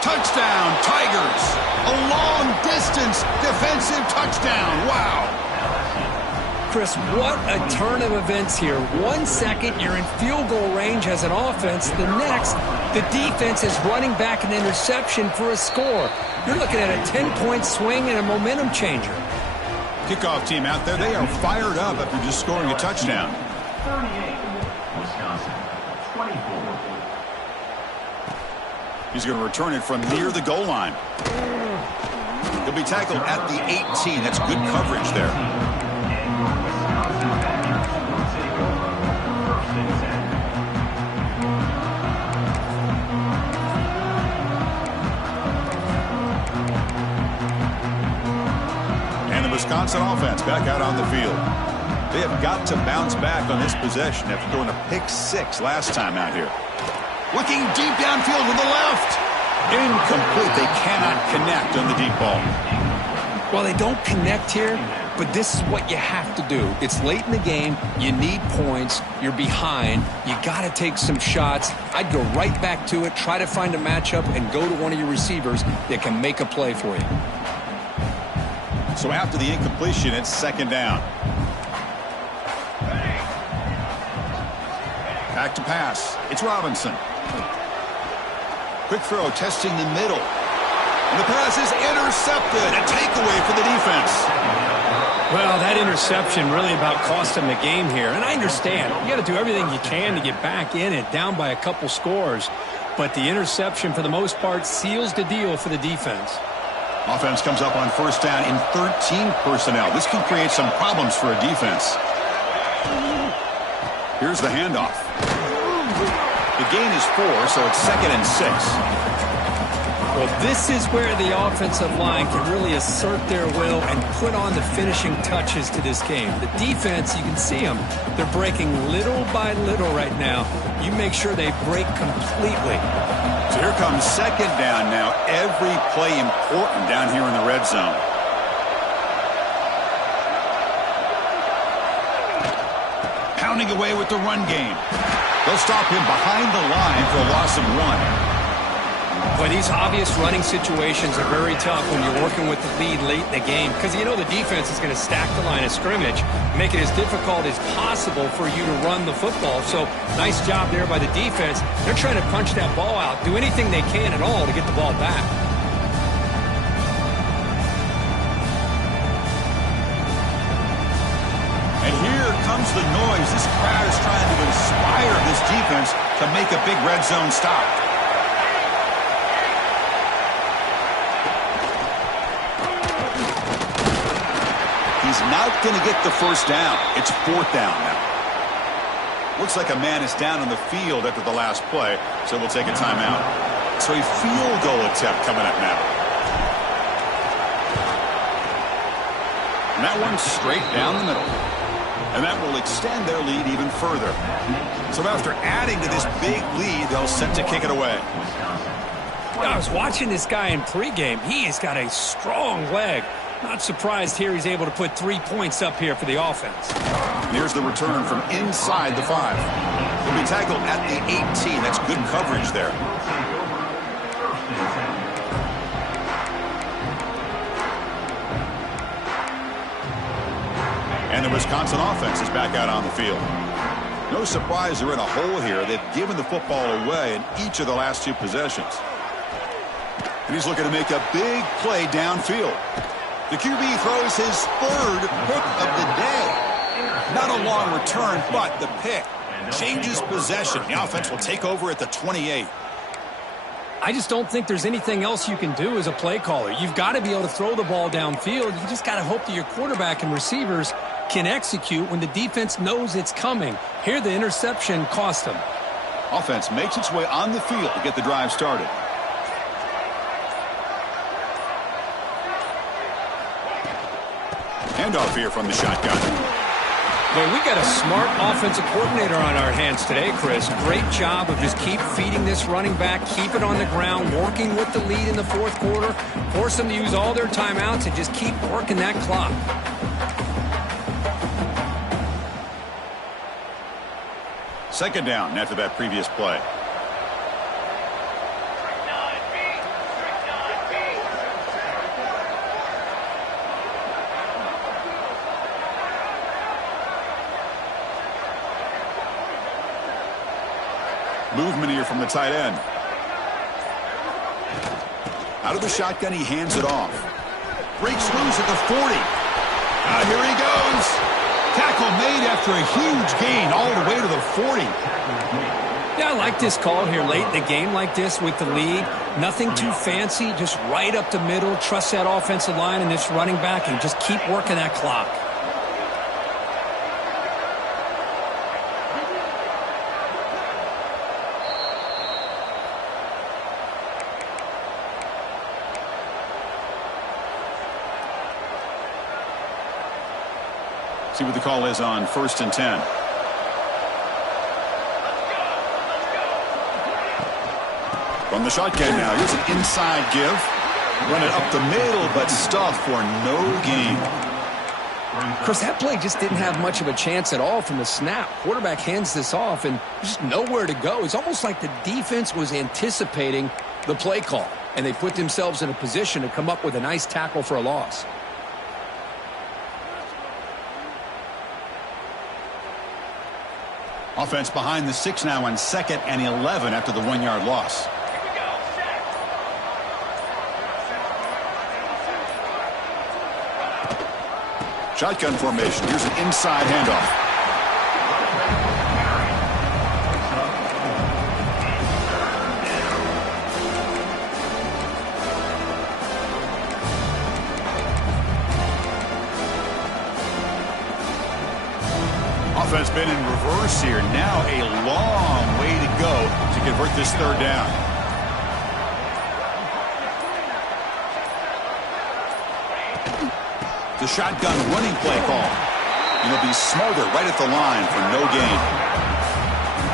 Touchdown, Tigers. A long-distance defensive touchdown. Wow. Chris, what a turn of events here. 1 second, you're in field goal range as an offense. The next, the defense is running back an interception for a score. You're looking at a 10-point swing and a momentum changer. Kickoff team out there, they are fired up after just scoring a touchdown. 38, Wisconsin, 24. He's going to return it from near the goal line. He'll be tackled at the 18. That's good coverage there. And the Wisconsin offense back out on the field. They have got to bounce back on this possession after throwing a pick 6 last time out here. Looking deep downfield to the left. Incomplete. They cannot connect on the deep ball. Well, they don't connect here, but this is what you have to do. It's late in the game. You need points. You're behind. You got to take some shots. I'd go right back to it, try to find a matchup, and go to one of your receivers that can make a play for you. So after the incompletion, it's 2nd down. Back to pass. It's Robinson. Quick throw, testing the middle. And the pass is intercepted. A takeaway for the defense. Well, that interception really about cost them the game here. And I understand. You got to do everything you can to get back in it, down by a couple scores. But the interception, for the most part, seals the deal for the defense. Offense comes up on 1st down in 13 personnel. This can create some problems for a defense. Here's the handoff. The gain is 4, so it's 2nd and 6. Well, this is where the offensive line can really assert their will and put on the finishing touches to this game. The defense, you can see them. They're breaking little by little right now. You make sure they break completely. So here comes 2nd down now. Every play important down here in the red zone. Pounding away with the run game. They'll stop him behind the line for a loss of 1. Boy, these obvious running situations are very tough when you're working with the lead late in the game because you know the defense is going to stack the line of scrimmage, make it as difficult as possible for you to run the football. So nice job there by the defense. They're trying to punch that ball out, do anything they can at all to get the ball back. And here comes the noise. This crowd is trying to inspire this defense to make a big red zone stop. He's not going to get the 1st down. It's 4th down now. Looks like a man is down on the field after the last play, so we'll take a timeout. So a field goal attempt coming up now. And that one straight down the middle. And that will extend their lead even further. So after adding to this big lead, they'll set to kick it away. I was watching this guy in pregame. He has got a strong leg. Not surprised here he's able to put 3 points up here for the offense. Here's the return from inside the 5. He'll be tackled at the 18. That's good coverage there. And the Wisconsin offense is back out on the field. No surprise they're in a hole here. They've given the football away in each of the last 2 possessions. And he's looking to make a big play downfield. The QB throws his 3rd pick of the day. Not a long return, but the pick changes possession. The offense will take over at the 28. I just don't think there's anything else you can do as a play caller. You've got to be able to throw the ball downfield. You just got to hope that your quarterback and receivers can execute when the defense knows it's coming. Here, the interception cost them. Offense makes its way on the field to get the drive started. Handoff here from the shotgun. Well, we got a smart offensive coordinator on our hands today, Chris. Great job of just keep feeding this running back, keep it on the ground, working with the lead in the 4th quarter, force them to use all their timeouts and just keep working that clock. Second down after that previous play. Movement here from the tight end. Out of the shotgun, he hands it off. Breaks loose at the 40. Here he goes. Tackle made after a huge gain all the way to the 40. Yeah, I like this call here late in the game like this with the lead. Nothing too fancy, just right up the middle. Trust that offensive line and this running back and just keep working that clock. See what the call is on 1st and 10. From the shotgun now. Here's an inside give. Run it up the middle, but stuffed for no gain. Chris, that play just didn't have much of a chance at all from the snap. Quarterback hands this off, and there's just nowhere to go. It's almost like the defense was anticipating the play call, and they put themselves in a position to come up with a nice tackle for a loss. Offense behind the 6 now on 2nd and 11 after the 1-yard loss. Shotgun formation. Here's an inside handoff. Offense been in reverse here. Now a long way to go to convert this 3rd down. The shotgun running play call. It'll be smarter right at the line for no gain.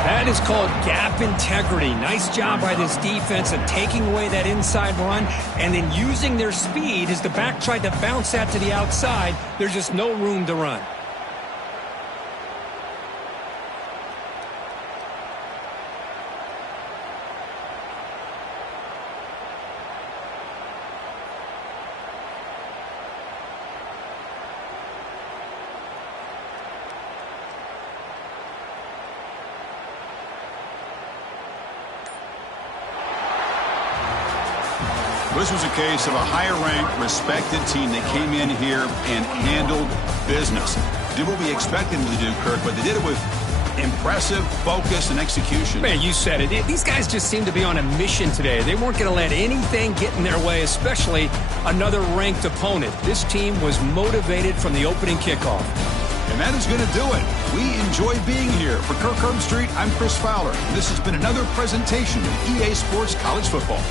That is called gap integrity. Nice job by this defense of taking away that inside run and then using their speed as the back tried to bounce that to the outside. There's just no room to run. This was a case of a higher-ranked, respected team that came in here and handled business. Did what we expected them to do, Kirk, but they did it with impressive focus and execution. Man, you said it. These guys just seem to be on a mission today. They weren't going to let anything get in their way, especially another ranked opponent. This team was motivated from the opening kickoff. And that is going to do it. We enjoy being here. For Kirk Herbstreit, I'm Chris Fowler. This has been another presentation of EA Sports College Football.